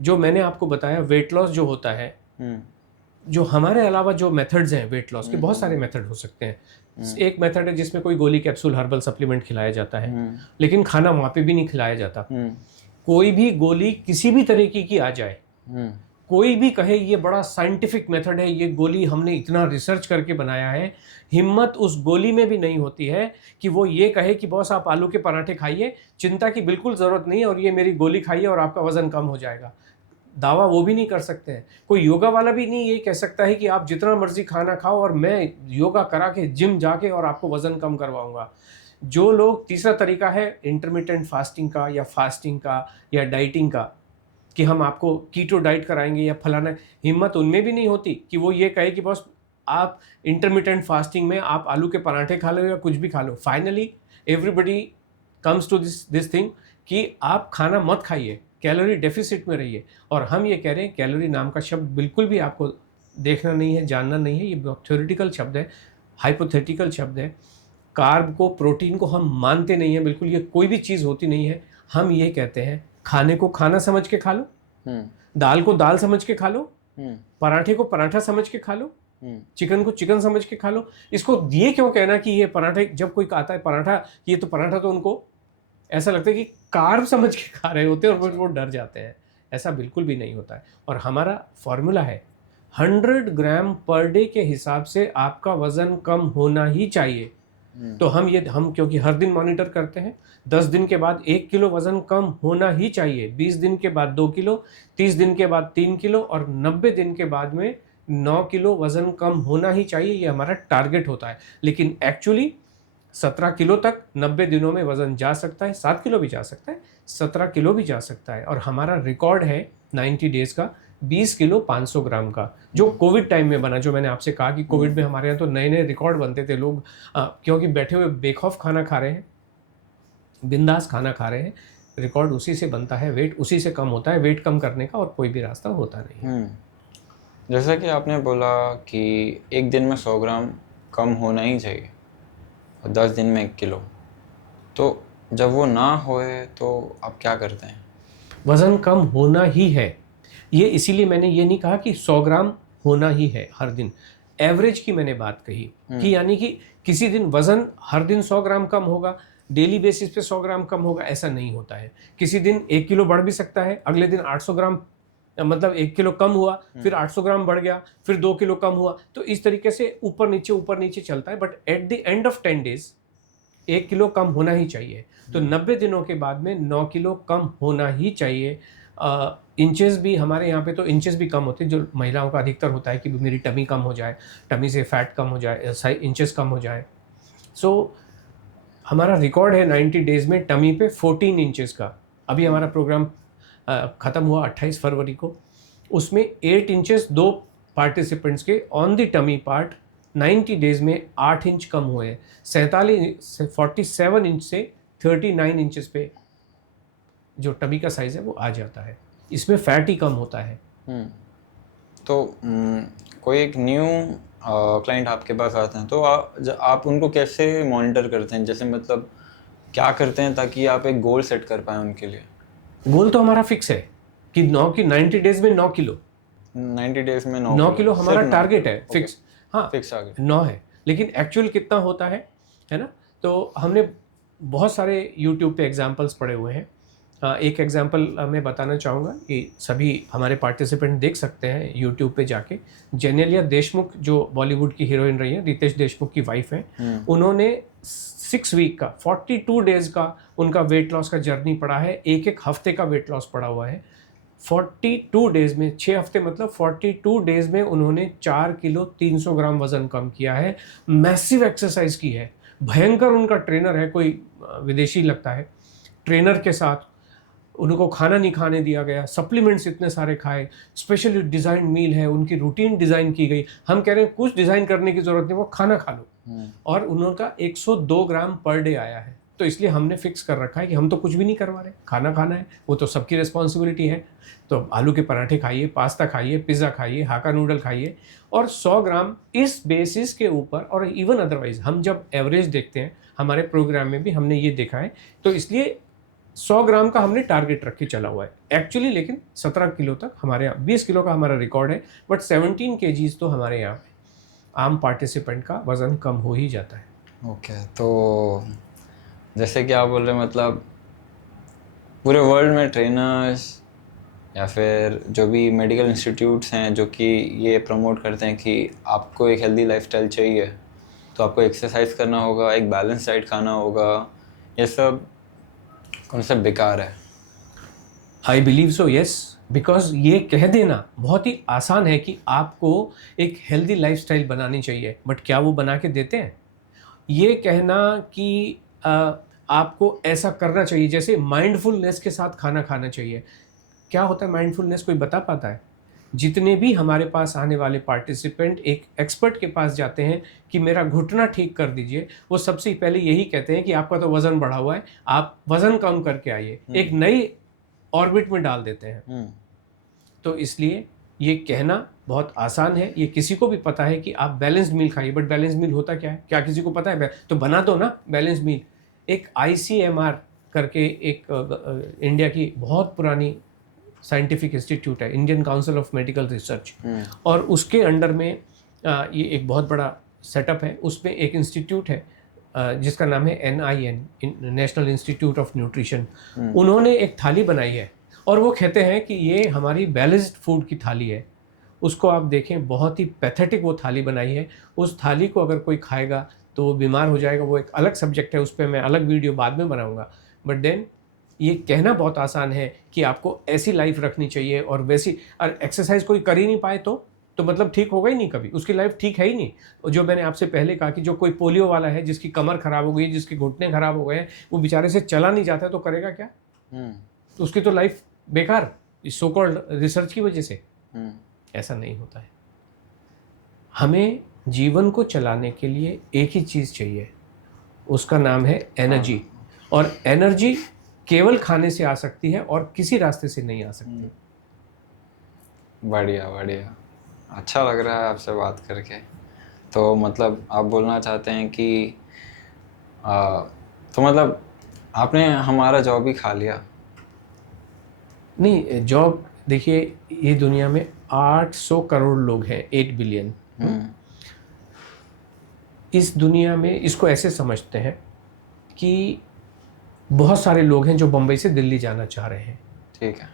जो मैंने आपको बताया वेट लॉस जो होता है, जो हमारे अलावा जो मेथड्स हैं वेट लॉस के, बहुत सारे मेथड हो सकते हैं। एक मेथड है जिसमें कोई गोली कैप्सूल हर्बल सप्लीमेंट खिलाया जाता है, लेकिन खाना वहाँ पे भी नहीं खिलाया जाता। कोई भी गोली किसी भी तरीके की आ जाए, कोई भी कहे ये बड़ा साइंटिफिक मेथड है, ये गोली हमने इतना रिसर्च करके बनाया है, हिम्मत उस गोली में भी नहीं होती है कि वो ये कहे कि बॉस आप आलू के पराठे खाइए, चिंता की बिल्कुल ज़रूरत नहीं है और ये मेरी गोली खाइए और आपका वज़न कम हो जाएगा। दावा वो भी नहीं कर सकते हैं। कोई योगा वाला भी नहीं ये कह सकता है कि आप जितना मर्जी खाना खाओ और मैं योगा करा के जिम जाके और आपको वज़न कम करवाऊंगा। जो लोग, तीसरा तरीका है इंटरमिटेंट फास्टिंग का या फास्टिंग का या डाइटिंग का, कि हम आपको कीटो डाइट कराएंगे या फलाना, हिम्मत उनमें भी नहीं होती कि वो ये कहे कि बॉस आप इंटरमिटेंट फास्टिंग में आप आलू के पराठे खा लो या कुछ भी खा लो। Finally everybody comes to this thing कि आप खाना मत खाइए, कैलोरी डेफिसिट में रहिए। और हम ये कह रहे हैं कैलोरी नाम का शब्द बिल्कुल भी आपको देखना नहीं है, जानना नहीं है, ये थ्योरेटिकल शब्द है, हाइपोथेटिकल शब्द है। कार्ब को, प्रोटीन को हम मानते नहीं हैं बिल्कुल, ये कोई भी चीज़ होती नहीं है। हम ये कहते हैं खाने को खाना समझ के खा लो, दाल को दाल समझ के खा लो, पराठे को पराठा समझ के खा लो, चिकन को चिकन समझ के खा लो। इसको ये क्यों कहना कि ये पराठे, जब कोई कहता है पराठा, ये तो पराठा, तो उनको ऐसा लगता है कि कार्ब समझ के खा रहे होते हैं और वो डर जाते हैं। ऐसा बिल्कुल भी नहीं होता है। और हमारा फॉर्मूला है 100 ग्राम पर डे के हिसाब से आपका वज़न कम होना ही चाहिए। तो हम क्योंकि हर दिन मॉनिटर करते हैं, 10 दिन के बाद 1 किलो वज़न कम होना ही चाहिए, 20 दिन के बाद 2 किलो, 30 दिन के बाद 3 किलो और 90 दिन के बाद में 9 किलो वज़न कम होना ही चाहिए। ये हमारा टारगेट होता है। लेकिन एक्चुअली 17 किलो तक 90 दिनों में वज़न जा सकता है, 7 किलो भी जा सकता है, 17 किलो भी जा सकता है। और हमारा रिकॉर्ड है 90 डेज़ का 20 किलो 500 ग्राम का, जो कोविड टाइम में बना। जो मैंने आपसे कहा कि कोविड में हमारे यहाँ तो नए नए रिकॉर्ड बनते थे। लोग क्योंकि बैठे हुए बेखौफ खाना खा रहे हैं, बिंदास खाना खा रहे हैं, रिकॉर्ड उसी से बनता है, वेट उसी से कम होता है। वेट कम करने का और कोई भी रास्ता होता नहीं है। जैसा कि आपने बोला कि एक दिन में 100 ग्राम कम होना ही चाहिए और 10 दिन में 1 किलो, तो जब वो ना होए तो आप क्या करते हैं? वज़न कम होना ही है, ये इसीलिए मैंने ये नहीं कहा कि 100 ग्राम होना ही है हर दिन। एवरेज की मैंने बात कही कि यानी कि किसी दिन वज़न हर दिन 100 ग्राम कम होगा, डेली बेसिस पे 100 ग्राम कम होगा, ऐसा नहीं होता है। किसी दिन 1 किलो बढ़ भी सकता है, अगले दिन 800 ग्राम, मतलब 1 किलो कम हुआ, फिर 800 ग्राम बढ़ गया, फिर 2 किलो कम हुआ। तो इस तरीके से ऊपर नीचे चलता है। But at the end of 10 days 1 kilo कम होना ही चाहिए। तो 90 दिनों के बाद में 9 किलो कम होना ही चाहिए। इंचेस भी हमारे यहाँ पे तो इंचेस भी कम होते हैं। जो महिलाओं का अधिकतर होता है कि मेरी टमी कम हो जाए, टमी से फैट कम हो जाए, इंचेस कम हो जाए। सो हमारा रिकॉर्ड है 90 डेज़ में टमी पे 14 इंचेस का। अभी हमारा प्रोग्राम ख़त्म हुआ 28 फरवरी को। उसमें 8 इंचेस 2 पार्टिसिपेंट्स के on the tummy part 90 days में 8 इंच कम हुए। 47 इंच से 39 इंचेस पे जो टमी का साइज़ है वो आ जाता है। इसमें फैट ही कम होता है। तो कोई एक न्यू क्लाइंट आपके पास आते हैं तो आप उनको कैसे मॉनिटर करते हैं? जैसे मतलब क्या करते हैं ताकि आप एक गोल सेट कर पाएँ उनके लिए? गोल तो हमारा फिक्स है कि 90 डेज़ में 9 किलो, 90 डेज़ में 9 किलो हमारा टारगेट है, फिक्स। हाँ, फिक्स आ गया 9 है, लेकिन एक्चुअल कितना होता है ना? तो हमने बहुत सारे यूट्यूब पे एग्जांपल्स पढ़े हुए हैं। एक एग्जांपल मैं बताना चाहूँगा कि सभी हमारे पार्टिसिपेंट देख सकते हैं यूट्यूब पे जाके। जेनेलिया देशमुख जो बॉलीवुड की हीरोइन रही है, रितेश देशमुख की वाइफ है, उन्होंने 6 वीक का 42 डेज़ का उनका वेट लॉस का जर्नी पड़ा है। एक हफ्ते का वेट लॉस पड़ा हुआ है। 42 डेज़ में, 6 हफ्ते मतलब 42 डेज़ में उन्होंने 4 किलो 300 ग्राम वज़न कम किया है। मैसिव एक्सरसाइज की है, भयंकर उनका ट्रेनर है, कोई विदेशी लगता है। ट्रेनर के साथ उनको खाना नहीं खाने दिया गया, सप्लीमेंट्स इतने सारे खाए, स्पेशली डिज़ाइन मील है, उनकी रूटीन डिज़ाइन की गई। हम कह रहे हैं कुछ डिज़ाइन करने की ज़रूरत नहीं, वो खाना खा लो। और उनका 102 ग्राम पर डे आया है। तो इसलिए हमने फिक्स कर रखा है कि हम तो कुछ भी नहीं करवा रहे, खाना खाना है, वो तो सबकी रिस्पॉन्सिबिलिटी है। तो आलू के पराठे खाइए, पास्ता खाइए, पिज़्ज़ा खाइए, हाका नूडल खाइए, और 100 ग्राम इस बेसिस के ऊपर। और इवन अदरवाइज हम जब एवरेज देखते हैं, हमारे प्रोग्राम में भी हमने ये देखा है, तो इसलिए 100 ग्राम का हमने टारगेट रख के चला हुआ है एक्चुअली। लेकिन 17 किलो तक हमारे यहाँ, 20 किलो का हमारा रिकॉर्ड है, बट 17 केजीज तो हमारे यहाँ पे आम पार्टिसिपेंट का वज़न कम हो ही जाता है। ओके, तो जैसे कि आप बोल रहे हैं, मतलब पूरे वर्ल्ड में ट्रेनर्स या फिर जो भी मेडिकल इंस्टीट्यूट्स हैं जो कि ये प्रमोट करते हैं कि आपको एक हेल्दी लाइफस्टाइल चाहिए, तो आपको एक्सरसाइज करना होगा, एक बैलेंस डाइट खाना होगा, ये सब कॉन्सेप्ट बेकार है। I believe so, yes, because ये कह देना बहुत ही आसान है कि आपको एक हेल्दी लाइफस्टाइल बनानी चाहिए, बट क्या वो बना के देते हैं? ये कहना कि आपको ऐसा करना चाहिए, जैसे माइंडफुलनेस के साथ खाना खाना चाहिए। क्या होता है माइंडफुलनेस, कोई बता पाता है? जितने भी हमारे पास आने वाले पार्टिसिपेंट एक एक्सपर्ट के पास जाते हैं कि मेरा घुटना ठीक कर दीजिए, वो सबसे पहले यही कहते हैं कि आपका तो वज़न बढ़ा हुआ है, आप वज़न कम करके आइए, एक नई ऑर्बिट में डाल देते हैं। तो इसलिए ये कहना बहुत आसान है, ये किसी को भी पता है कि आप बैलेंस्ड मील खाइए, बट बैलेंस्ड मील होता क्या है, क्या किसी को पता है? तो बना दो ना बैलेंस्ड मील। एक ICMR करके एक इंडिया की बहुत पुरानी साइंटिफिक इंस्टीट्यूट है, Indian council of medical research, और उसके अंडर में ये एक बहुत बड़ा सेटअप है। उसमें एक इंस्टीट्यूट है जिसका नाम है NIN, national institute of nutrition. उन्होंने एक थाली बनाई है और वो कहते हैं कि ये हमारी बैलेंस्ड फूड की थाली है। उसको आप देखें, बहुत ही पैथेटिक वो थाली बनाई है। उस थाली को अगर कोई खाएगा तो वो बीमार हो जाएगा, वो एक अलग सब्जेक्ट है, उस पर मैं अलग वीडियो बाद में बनाऊंगा। बट देन ये कहना बहुत आसान है कि आपको ऐसी लाइफ रखनी चाहिए और वैसी, और एक्सरसाइज कोई कर ही नहीं पाए तो मतलब ठीक होगा ही नहीं कभी, उसकी लाइफ ठीक है ही नहीं। और जो मैंने आपसे पहले कहा कि जो कोई पोलियो वाला है, जिसकी कमर खराब हो गई, जिसके घुटने खराब हो गए हैं, वो बेचारे से चला नहीं जाता है, तो करेगा क्या? तो उसकी तो लाइफ बेकार, इस सो कॉल्ड रिसर्च की वजह से। ऐसा नहीं होता है। हमें जीवन को चलाने के लिए एक ही चीज़ चाहिए, उसका नाम है एनर्जी। और एनर्जी केवल खाने से आ सकती है और किसी रास्ते से नहीं आ सकती। बढ़िया बढ़िया, अच्छा लग रहा है आपसे बात करके। तो मतलब आप बोलना चाहते हैं कि तो मतलब आपने हमारा जॉब ही खा लिया? नहीं, जॉब देखिए, ये दुनिया में 800 करोड़ लोग हैं, 8 बिलियन। इस दुनिया में इसको ऐसे समझते हैं कि बहुत सारे लोग हैं जो बम्बई से दिल्ली जाना चाह रहे हैं। ठीक है।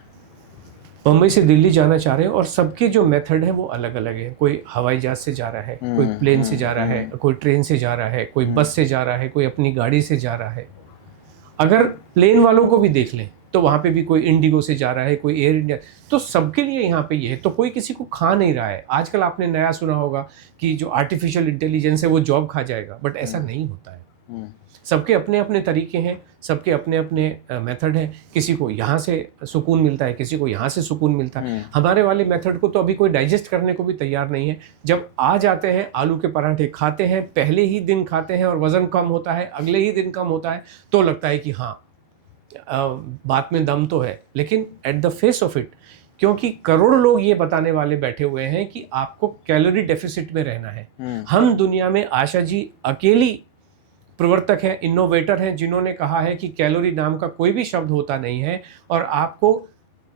बम्बई से दिल्ली जाना चाह रहे हैं और सबके जो मेथड है वो अलग अलग है। कोई हवाई जहाज से जा रहा है, कोई प्लेन से जा रहा है, कोई ट्रेन से जा रहा है, कोई बस से जा रहा है, कोई अपनी गाड़ी से जा रहा है। अगर प्लेन वालों को भी देख लें तो वहाँ पे भी कोई इंडिगो से जा रहा है, कोई एयर इंडिया। तो सबके लिए यहाँ पे ये है, तो कोई किसी को खा नहीं रहा है। आजकल आपने नया सुना होगा कि जो आर्टिफिशियल इंटेलिजेंस है वो जॉब खा जाएगा, बट ऐसा नहीं होता है। सबके अपने अपने तरीके हैं, सबके अपने अपने मेथड हैं। किसी को यहाँ से सुकून मिलता है, किसी को यहाँ से सुकून मिलता है। हमारे वाले मेथड को तो अभी कोई डाइजेस्ट करने को भी तैयार नहीं है। जब आ जाते हैं, आलू के पराठे खाते हैं, पहले ही दिन खाते हैं और वज़न कम होता है, अगले ही दिन कम होता है, तो लगता है कि हाँ बात में दम तो है। लेकिन at the face of it, क्योंकि करोड़ों लोग ये बताने वाले बैठे हुए हैं कि आपको कैलोरी डेफिसिट में रहना है। हम दुनिया में आशा जी अकेली प्रवर्तक हैं, इनोवेटर हैं, जिन्होंने कहा है कि कैलोरी नाम का कोई भी शब्द होता नहीं है और आपको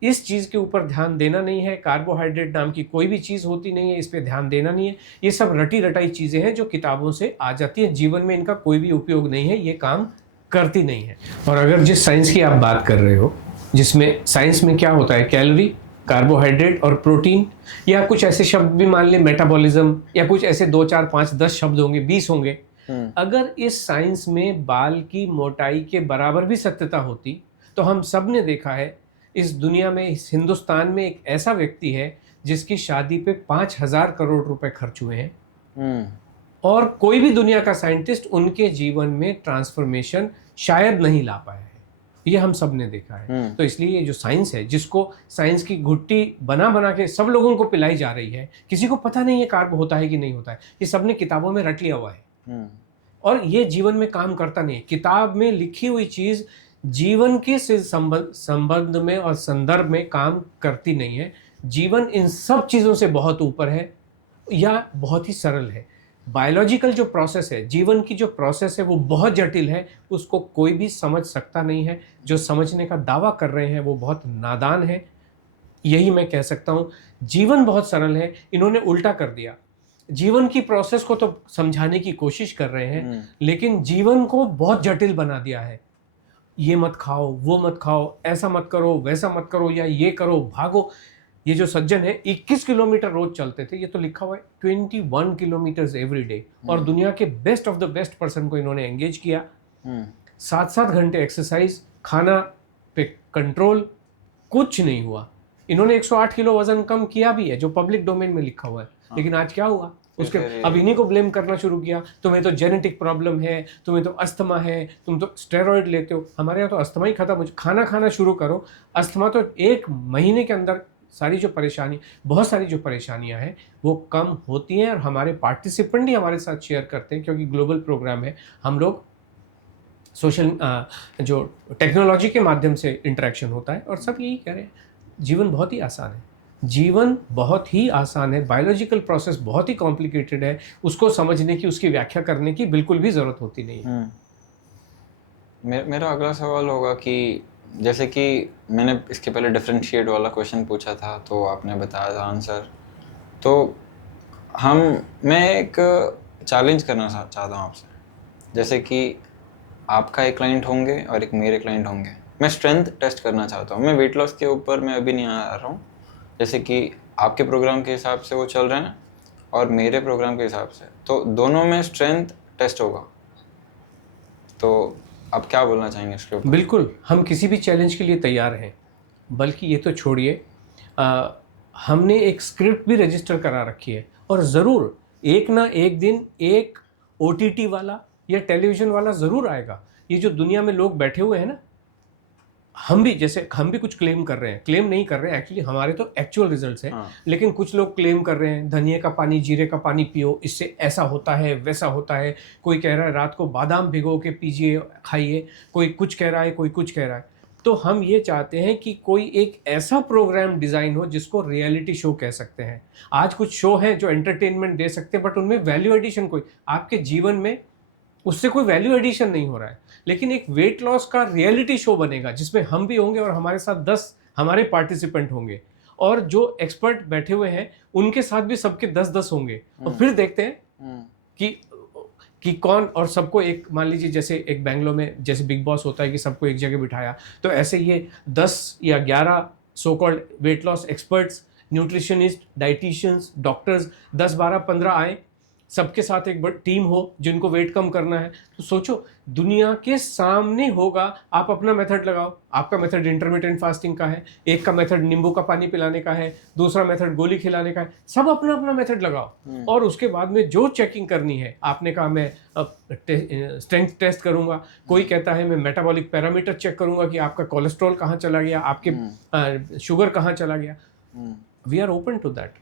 इस चीज़ के ऊपर ध्यान देना नहीं है। कार्बोहाइड्रेट नाम की कोई भी चीज़ होती नहीं है, इस पर ध्यान देना नहीं है। ये सब रटी रटाई चीज़ें हैं जो किताबों से आ जाती है, जीवन में इनका कोई भी उपयोग नहीं है, ये काम करती नहीं है। और अगर जिस साइंस की आप बात कर रहे हो, जिसमें साइंस में क्या होता है, कैलोरी, कार्बोहाइड्रेट और प्रोटीन, या कुछ ऐसे शब्द भी मान लें, मेटाबॉलिज्म, या कुछ ऐसे 2 4 5 10 शब्द होंगे, 20 होंगे। अगर इस साइंस में बाल की मोटाई के बराबर भी सत्यता होती तो हम सब ने देखा है इस दुनिया में, इस हिंदुस्तान में एक ऐसा व्यक्ति है जिसकी शादी पे 5,000 करोड़ रुपए खर्च हुए हैं और कोई भी दुनिया का साइंटिस्ट उनके जीवन में ट्रांसफॉर्मेशन शायद नहीं ला पाया है। ये हम सब ने देखा है। तो इसलिए ये जो साइंस है, जिसको साइंस की घुट्टी बना बना के सब लोगों को पिलाई जा रही है, किसी को पता नहीं है कार्ब होता है कि नहीं होता है, ये सब ने किताबों में रट लिया हुआ है। और ये जीवन में काम करता नहीं है। किताब में लिखी हुई चीज़ जीवन के से संबंध में और संदर्भ में काम करती नहीं है। जीवन इन सब चीज़ों से बहुत ऊपर है या बहुत ही सरल है। बायोलॉजिकल जो प्रोसेस है, जीवन की जो प्रोसेस है, वो बहुत जटिल है, उसको कोई भी समझ सकता नहीं है। जो समझने का दावा कर रहे हैं वो बहुत नादान है, यही मैं कह सकता हूँ। जीवन बहुत सरल है, इन्होंने उल्टा कर दिया। जीवन की प्रोसेस को तो समझाने की कोशिश कर रहे हैं, लेकिन जीवन को बहुत जटिल बना दिया है। ये मत खाओ, वो मत खाओ, ऐसा मत करो, वैसा मत करो, या ये करो, भागो। ये जो सज्जन है 21 किलोमीटर रोज चलते थे, ये तो लिखा हुआ है 21 किलोमीटर एवरी डे, और दुनिया के best of the best person को इन्होंने एंगेज किया। 7-7 घंटे एक्सरसाइज, खाना पे कंट्रोल, कुछ नहीं हुआ। इन्होंने 108 किलो वजन कम किया भी है, जो पब्लिक डोमेन में लिखा हुआ है। लेकिन आज क्या हुआ, उसके अब इन्हीं को ब्लेम करना शुरू किया। तुम्हें तो जेनेटिक प्रॉब्लम है, तुम्हें तो अस्थमा है, तुम तो स्टेरॉइड लेते हो। हमारे यहाँ तो अस्थमा ही खत्म हो, खाना खाना शुरू करो, अस्थमा तो 1 महीने के अंदर बहुत सारी जो परेशानियां हैं वो कम होती हैं। और हमारे पार्टिसिपेंट ही हमारे साथ शेयर करते हैं, क्योंकि ग्लोबल प्रोग्राम है, हम लोग सोशल जो टेक्नोलॉजी के माध्यम से इंटरेक्शन होता है, और सब यही कह रहे हैं जीवन बहुत ही आसान है। जीवन बहुत ही आसान है, बायोलॉजिकल प्रोसेस बहुत ही कॉम्प्लिकेटेड है, उसको समझने की, उसकी व्याख्या करने की बिल्कुल भी ज़रूरत होती नहीं है। मेरा अगला सवाल होगा कि जैसे कि मैंने इसके पहले डिफरेंशिएट वाला क्वेश्चन पूछा था, तो आपने बताया था आंसर। तो मैं एक चैलेंज करना चाहता हूँ आपसे। जैसे कि आपका एक क्लाइंट होंगे और एक मेरे क्लाइंट होंगे। मैं स्ट्रेंथ टेस्ट करना चाहता हूँ। मैं वेट लॉस के ऊपर मैं अभी नहीं आ रहा हूँ। जैसे कि आपके प्रोग्राम के हिसाब से वो चल रहे हैं और मेरे प्रोग्राम के हिसाब से, तो दोनों में स्ट्रेंथ टेस्ट होगा। तो आप क्या बोलना चाहेंगे इसके ऊपर? बिल्कुल, हम किसी भी चैलेंज के लिए तैयार हैं। बल्कि ये तो छोड़िए, हमने एक स्क्रिप्ट भी रजिस्टर करा रखी है, और ज़रूर एक ना एक दिन एक OTT वाला या टेलीविज़न वाला ज़रूर आएगा। ये जो दुनिया में लोग बैठे हुए हैं ना, हम भी कुछ क्लेम कर रहे हैं, क्लेम नहीं कर रहे हैं एक्चुअली, हमारे तो एक्चुअल रिजल्ट्स हैं। लेकिन कुछ लोग क्लेम कर रहे हैं धनिए का पानी, जीरे का पानी पियो, इससे ऐसा होता है, वैसा होता है। कोई कह रहा है रात को बादाम भिगो के पीजिए, खाइए। कोई कुछ कह रहा है, कोई कुछ कह रहा है। तो हम ये चाहते हैं कि कोई एक ऐसा प्रोग्राम डिज़ाइन हो जिसको रियलिटी शो कह सकते हैं। आज कुछ शो हैं जो एंटरटेनमेंट दे सकते हैं, बट उनमें वैल्यू एडिशन कोई आपके जीवन में उससे कोई वैल्यू एडिशन नहीं हो रहा है। लेकिन एक वेट लॉस का रियलिटी शो बनेगा जिसमें हम भी होंगे और हमारे साथ 10 हमारे पार्टिसिपेंट होंगे, और जो एक्सपर्ट बैठे हुए हैं उनके साथ भी सबके 10-10 होंगे, और फिर देखते हैं कि कौन, और सबको एक, मान लीजिए जैसे एक बैंगलोर में जैसे बिग बॉस होता है कि सबको एक जगह बिठाया, तो ऐसे ये 10 या 11 so called weight loss experts, nutritionist, dieticians, doctors 10, 12, 15 आए, सबके साथ एक बड़ी टीम हो जिनको वेट कम करना है। तो सोचो, दुनिया के सामने होगा, आप अपना मेथड लगाओ। आपका मेथड इंटरमिटेंट फास्टिंग का है, एक का मेथड नींबू का पानी पिलाने का है, दूसरा मेथड गोली खिलाने का है। सब अपना अपना मेथड लगाओ, और उसके बाद में जो चेकिंग करनी है, आपने कहा मैं स्ट्रेंथ टेस्ट करूंगा, कोई कहता है मैं मेटाबॉलिक पैरामीटर चेक करूंगा कि आपका कोलेस्ट्रॉल कहाँ चला गया, आपके शुगर कहाँ चला गया। We are open to that,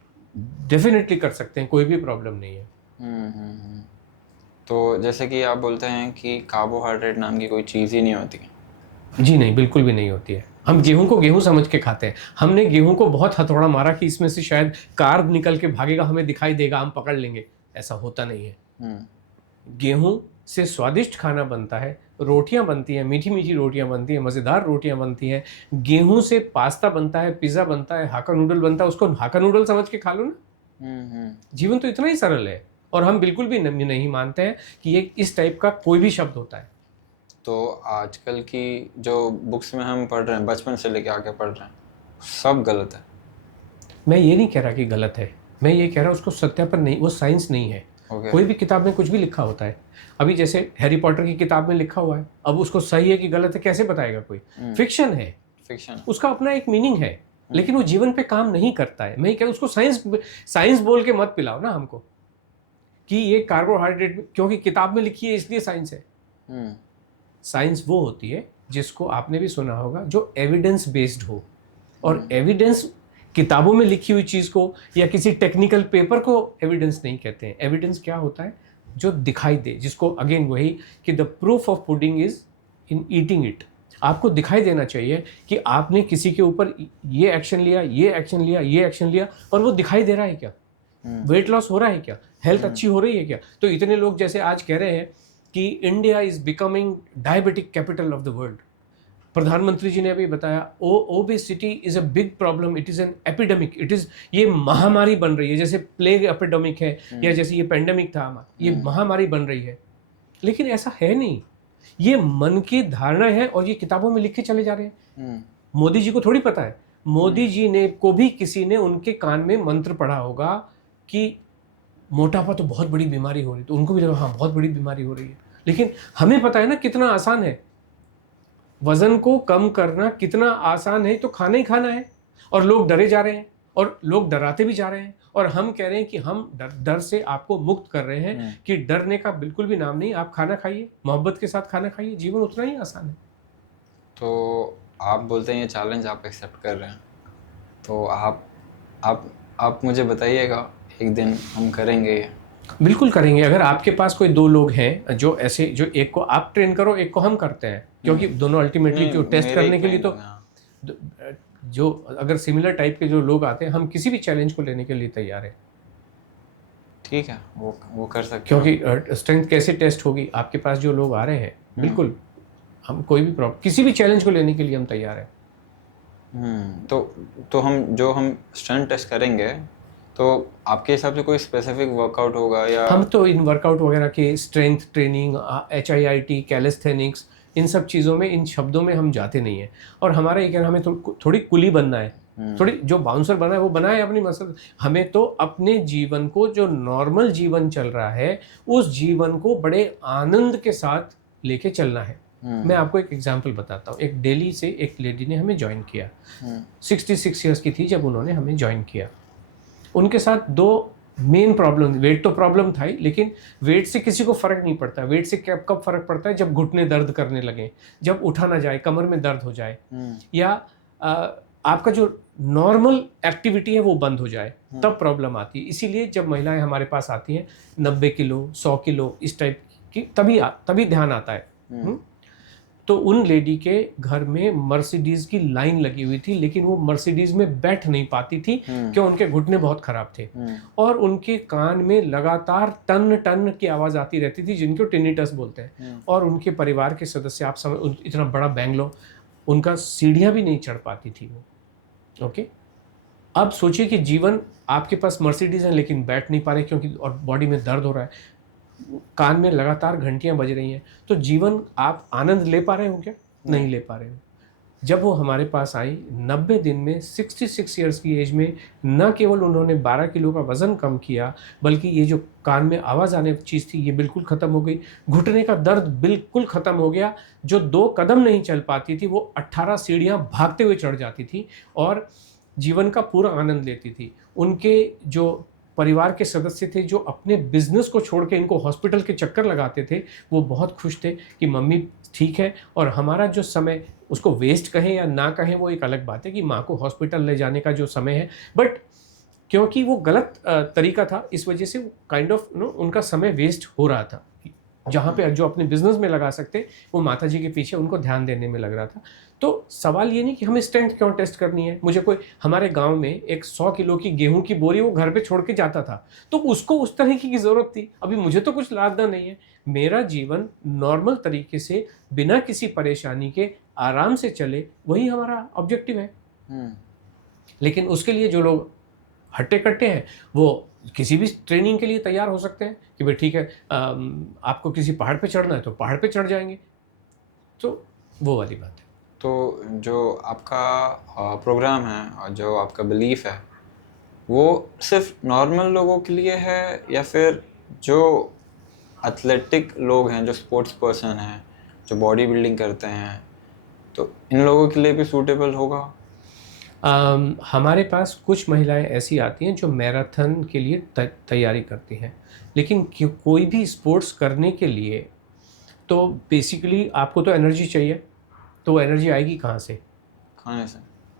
definitely कर सकते हैं, कोई भी प्रॉब्लम नहीं है। तो जैसे कि आप बोलते हैं कि कार्बोहाइड्रेट नाम की कोई चीज़ ही नहीं होती। जी नहीं, बिल्कुल भी नहीं होती है। हम गेहूं को गेहूं समझ के खाते हैं। हमने गेहूं को बहुत हथौड़ा मारा कि इसमें से शायद कार्ब निकल के भागेगा, हमें दिखाई देगा, हम पकड़ लेंगे। ऐसा होता नहीं है। गेहूं से स्वादिष्ट खाना बनता है, रोटियां बनती हैं, मीठी मीठी रोटियां बनती हैं, मज़ेदार रोटियां बनती हैं। गेहूं से पास्ता बनता है, पिज़्ज़ा बनता है, हाका नूडल बनता है। उसको हाका नूडल समझ के खा लो ना। जीवन तो इतना ही सरल है, और हम बिल्कुल भी नहीं मानते हैं कि ये इस टाइप का कोई भी शब्द होता है। तो आजकल की जो बुक्स में हम पढ़ रहे हैं, बचपन से लेके आगे पढ़ रहे हैं, सब गलत है। मैं ये नहीं कह रहा कि गलत है, मैं ये कह रहा हूँ उसको सत्यापन नहीं, वो साइंस नहीं है। कोई भी किताब में कुछ भी लिखा होता है। अभी जैसे हैरी पॉटर की किताब में लिखा हुआ है, अब उसको सही है कि गलत है कैसे बताएगा कोई? फिक्शन है, फिक्शन, उसका अपना एक मीनिंग है, लेकिन वो जीवन पे काम नहीं करता है। मैं क्या, उसको साइंस बोल के मत पिलाओ ना हमको कि ये कार्बोहाइड्रेट, क्योंकि किताब में लिखी है इसलिए साइंस है। साइंस वो होती है जिसको आपने भी सुना होगा, जो एविडेंस बेस्ड हो। और एविडेंस किताबों में लिखी हुई चीज़ को या किसी टेक्निकल पेपर को एविडेंस नहीं कहते हैं। एविडेंस क्या होता है? जो दिखाई दे, जिसको अगेन वही कि the proof of pudding is in eating it. आपको दिखाई देना चाहिए कि आपने किसी के ऊपर ये एक्शन लिया, ये एक्शन लिया, ये एक्शन लिया, और वो दिखाई दे रहा है क्या? वेट लॉस हो रहा है क्या? हेल्थ अच्छी हो रही है क्या? तो इतने लोग जैसे आज कह रहे हैं कि India is becoming diabetic capital of the world. प्रधानमंत्री जी ने अभी बताया obesity is a big problem, it is an epidemic, it is, ये महामारी बन रही है, जैसे प्लेग एपिडेमिक है या जैसे ये पेंडेमिक था हमारा, ये महामारी बन रही है। लेकिन ऐसा है नहीं, ये मन की धारणा है और ये किताबों में लिख के चले जा रहे हैं। मोदी जी को थोड़ी पता है, मोदी जी ने को भी किसी ने उनके कान में मंत्र पढ़ा होगा कि मोटापा तो बहुत बड़ी बीमारी हो रही है, तो उनको भी लगा हाँ बहुत बड़ी बीमारी हो रही है। लेकिन हमें पता है ना कितना आसान है, वजन को कम करना कितना आसान है, तो खाना ही खाना है। और लोग डरे जा रहे हैं और लोग डराते भी जा रहे हैं, और हम कह रहे हैं कि हम डर से आपको मुक्त कर रहे हैं कि डरने का बिल्कुल भी नाम नहीं। आप खाना खाइए, मोहब्बत के साथ खाना खाइए, जीवन उतना ही आसान है। तो आप बोलते हैं ये चैलेंज आप एक्सेप्ट कर रहे हैं, तो आप मुझे बताइएगा, एक दिन हम करेंगे ये। बिल्कुल करेंगे। अगर आपके पास कोई दो लोग हैं जो ऐसे, जो एक को आप ट्रेन करो, एक को हम करते हैं, क्योंकि दोनों अल्टीमेटली जो टेस्ट करने के लिए, तो जो अगर सिमिलर टाइप के जो लोग आते हैं, हम किसी भी चैलेंज को लेने के लिए तैयार हैं। ठीक है, वो कर सकते हैं। क्योंकि स्ट्रेंथ कैसे टेस्ट होगी, आपके पास जो लोग आ रहे हैं, बिल्कुल हम कोई भी प्रॉब्लम, किसी भी चैलेंज को लेने के लिए हम तैयार हैं। तो हम स्ट्रेंथ टेस्ट करेंगे, तो आपके हिसाब से कोई स्पेसिफिक वर्कआउट होगा या? हम तो इन वर्कआउट वगैरह के स्ट्रेंथ ट्रेनिंग, HIIT, कैलिस्थेनिक्स, इन सब चीज़ों में, इन शब्दों में हम जाते नहीं हैं। और हमारा ये कहना, हमें थोड़ी कुली बनना है, थोड़ी जो बाउंसर बना है वो बना है अपनी मसल। हमें तो अपने जीवन को, जो नॉर्मल जीवन चल रहा है, उस जीवन को बड़े आनंद के साथ लेके चलना है। मैं आपको एक एग्जांपल बताता हूँ। एक दिल्ली से एक लेडी ने हमें ज्वाइन किया, 66 ईयर्स की थी जब उन्होंने हमें ज्वाइन किया। उनके साथ दो मेन प्रॉब्लम, वेट तो प्रॉब्लम था ही, लेकिन वेट से किसी को फर्क नहीं पड़ता। वेट से कब फर्क पड़ता है? जब घुटने दर्द करने लगे, जब उठा ना जाए, कमर में दर्द हो जाए, या आपका जो नॉर्मल एक्टिविटी है वो बंद हो जाए, तब प्रॉब्लम आती है। इसीलिए जब महिलाएं हमारे पास आती हैं 90 किलो 100 किलो इस टाइप की, तभी ध्यान आता है। तो उन लेडी के घर में मर्सिडीज की लाइन लगी हुई थी, लेकिन वो मर्सिडीज में बैठ नहीं पाती थी क्यों? उनके घुटने बहुत खराब थे, और उनके कान में लगातार टन टन की आवाज़ आती रहती थी, जिनको टिनिटस बोलते हैं। और उनके परिवार के सदस्य, आप समझ, इतना बड़ा बैंगलोर, उनका सीढ़ियाँ भी नहीं चढ़ पाती थी वो। ओके, अब सोचिए कि जीवन, आपके पास मर्सिडीज है लेकिन बैठ नहीं पा रहे क्योंकि, और बॉडी में दर्द हो रहा है, कान में लगातार घंटियां बज रही हैं, तो जीवन आप आनंद ले पा रहे हो क्या? नहीं ले पा रहे हो। जब वो हमारे पास आई 90 दिन में, 66 ईयर्स की एज में, न केवल उन्होंने 12 किलो का वज़न कम किया, बल्कि ये जो कान में आवाज़ आने चीज़ थी ये बिल्कुल ख़त्म हो गई, घुटने का दर्द बिल्कुल ख़त्म हो गया। जो 2 कदम नहीं चल पाती थी, वो 18 सीढ़ियाँ भागते हुए चढ़ जाती थी और जीवन का पूरा आनंद लेती थी। उनके जो परिवार के सदस्य थे, जो अपने बिजनेस को छोड़ के इनको हॉस्पिटल के चक्कर लगाते थे, वो बहुत खुश थे कि मम्मी ठीक है। और हमारा जो समय, उसको वेस्ट कहें या ना कहें वो एक अलग बात है, कि माँ को हॉस्पिटल ले जाने का जो समय है, बट क्योंकि वो गलत तरीका था, इस वजह से काइंड ऑफ उनका समय वेस्ट हो रहा था। जहाँ पे जो अपने बिजनेस में लगा सकते, वो माता जी के पीछे उनको ध्यान देने में लग रहा था। तो सवाल ये नहीं कि हमें स्ट्रेंथ क्यों टेस्ट करनी है। मुझे कोई, हमारे गांव में एक 100 किलो की गेहूं की बोरी वो घर पे छोड़ के जाता था, तो उसको उस तरीके की ज़रूरत थी। अभी मुझे तो कुछ लादना नहीं है, मेरा जीवन नॉर्मल तरीके से बिना किसी परेशानी के आराम से चले, वही हमारा ऑब्जेक्टिव है। लेकिन उसके लिए जो लोग हट्टे कट्टे हैं, वो किसी भी ट्रेनिंग के लिए तैयार हो सकते हैं कि भाई ठीक है, आपको किसी पहाड़ पे चढ़ना है तो पहाड़ पे चढ़ जाएंगे, तो वो वाली बात है। तो जो आपका प्रोग्राम है और जो आपका बिलीफ है, वो सिर्फ नॉर्मल लोगों के लिए है या फिर जो एथलेटिक लोग हैं, जो स्पोर्ट्स पर्सन हैं, जो बॉडी बिल्डिंग करते हैं, तो इन लोगों के लिए भी सूटेबल होगा? हमारे पास कुछ महिलाएं ऐसी आती हैं जो मैराथन के लिए तैयारी करती हैं, लेकिन कोई भी स्पोर्ट्स करने के लिए तो बेसिकली आपको तो एनर्जी चाहिए, तो एनर्जी आएगी कहाँ से?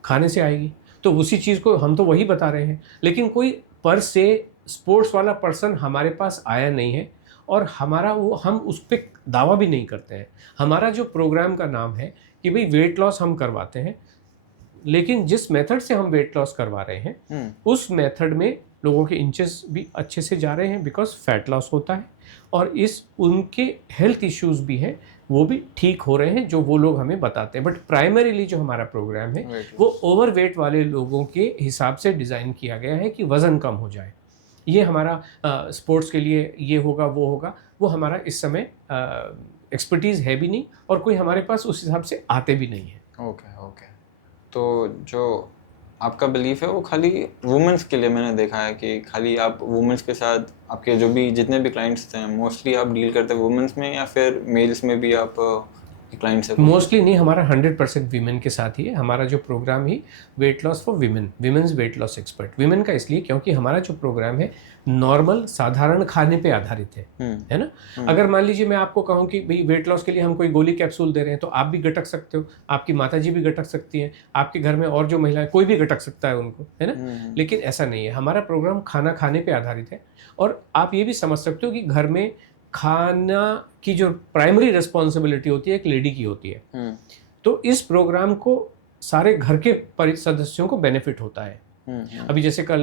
खाने से आएगी। तो उसी चीज़ को हम तो वही बता रहे हैं, लेकिन कोई पर से स्पोर्ट्स वाला पर्सन हमारे पास आया नहीं है। और हमारा वो हम उस पर दावा भी नहीं करते हैं। हमारा जो प्रोग्राम का नाम है कि भाई वेट लॉस हम करवाते हैं, लेकिन जिस मेथड से हम वेट लॉस करवा रहे हैं उस मेथड में लोगों के इंचेस भी अच्छे से जा रहे हैं बिकॉज फैट लॉस होता है, और इस उनके हेल्थ इश्यूज भी हैं वो भी ठीक हो रहे हैं जो वो लोग हमें बताते हैं। बट प्राइमरीली जो हमारा प्रोग्राम है वो ओवरवेट वाले लोगों के हिसाब से डिज़ाइन किया गया है कि वज़न कम हो जाए। ये हमारा स्पोर्ट्स के लिए ये होगा वो होगा, वो हमारा इस समय एक्सपर्टीज़ है भी नहीं और कोई हमारे पास उस हिसाब से आते भी नहीं है। Okay okay. तो जो आपका बिलीफ है वो खाली वुमेंस के लिए, मैंने देखा है कि खाली आप वुमेंस के साथ आपके जो भी जितने भी क्लाइंट्स हैं मोस्टली आप डील करते हैं वुमेंस में, या फिर मेल्स में भी आप क्लाइंट्स हैं? मोस्टली नहीं, हमारा 100% वीमेन के साथ ही है। हमारा जो प्रोग्राम ही weight loss for women, women's weight loss expert. Women का इसलिए क्योंकि हमारा जो प्रोग्राम है नॉर्मल साधारण खाने पे आधारित है ना। अगर मान लीजिए मैं आपको कहूँ कि भाई वेट लॉस के लिए हम कोई गोली कैप्सूल दे रहे हैं तो आप भी गटक सकते हो, आपकी माताजी भी गटक सकती हैं, आपके घर में और जो महिलाएं कोई भी गटक सकता है उनको, है ना। लेकिन ऐसा नहीं है, हमारा प्रोग्राम खाना खाने पे आधारित है। और आप ये भी समझ सकते हो कि घर में खाना की जो प्राइमरी रिस्पॉन्सिबिलिटी होती है एक लेडी की होती है। तो इस प्रोग्राम को सारे घर के सदस्यों को बेनिफिट होता है। अभी जैसे कल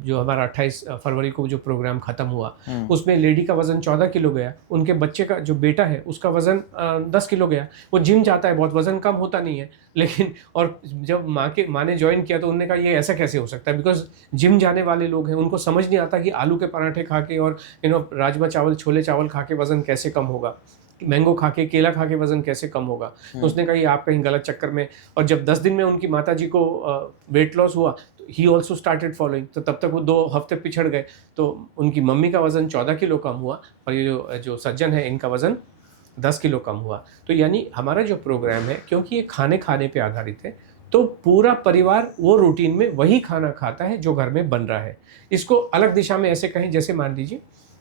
जो हमारा 28 फरवरी को जो प्रोग्राम खत्म हुआ उसमें लेडी का वजन 14 किलो गया, उनके बच्चे का जो बेटा है उसका वजन 10 किलो गया। वो जिम जाता है, बहुत वजन कम होता नहीं है, लेकिन और जब माँ ने ज्वाइन किया तो उन्होंने कहा ये ऐसा कैसे हो सकता है, बिकॉज जिम जाने वाले लोग हैं, उनको समझ नहीं आता कि आलू के पराठे खा के और राजमा चावल छोले चावल खा के वजन कैसे कम होगा, मैंगो खा के केला खा के वजन कैसे कम होगा। तो उसने कहा ये आप कहीं गलत चक्कर में, और जब 10 दिन में उनकी माताजी को वेट लॉस हुआ तो ही ऑल्सो स्टार्टेड फॉलोइंग, तो तब तक वो 2 हफ्ते पिछड़ गए, तो उनकी मम्मी का वज़न 14 किलो कम हुआ और ये जो सज्जन है इनका वज़न 10 किलो कम हुआ। तो यानी हमारा जो प्रोग्राम है क्योंकि ये खाने पे आधारित है तो पूरा परिवार वो रूटीन में वही खाना खाता है जो घर में बन रहा है। इसको अलग दिशा में ऐसे कहें, जैसे मान लीजिए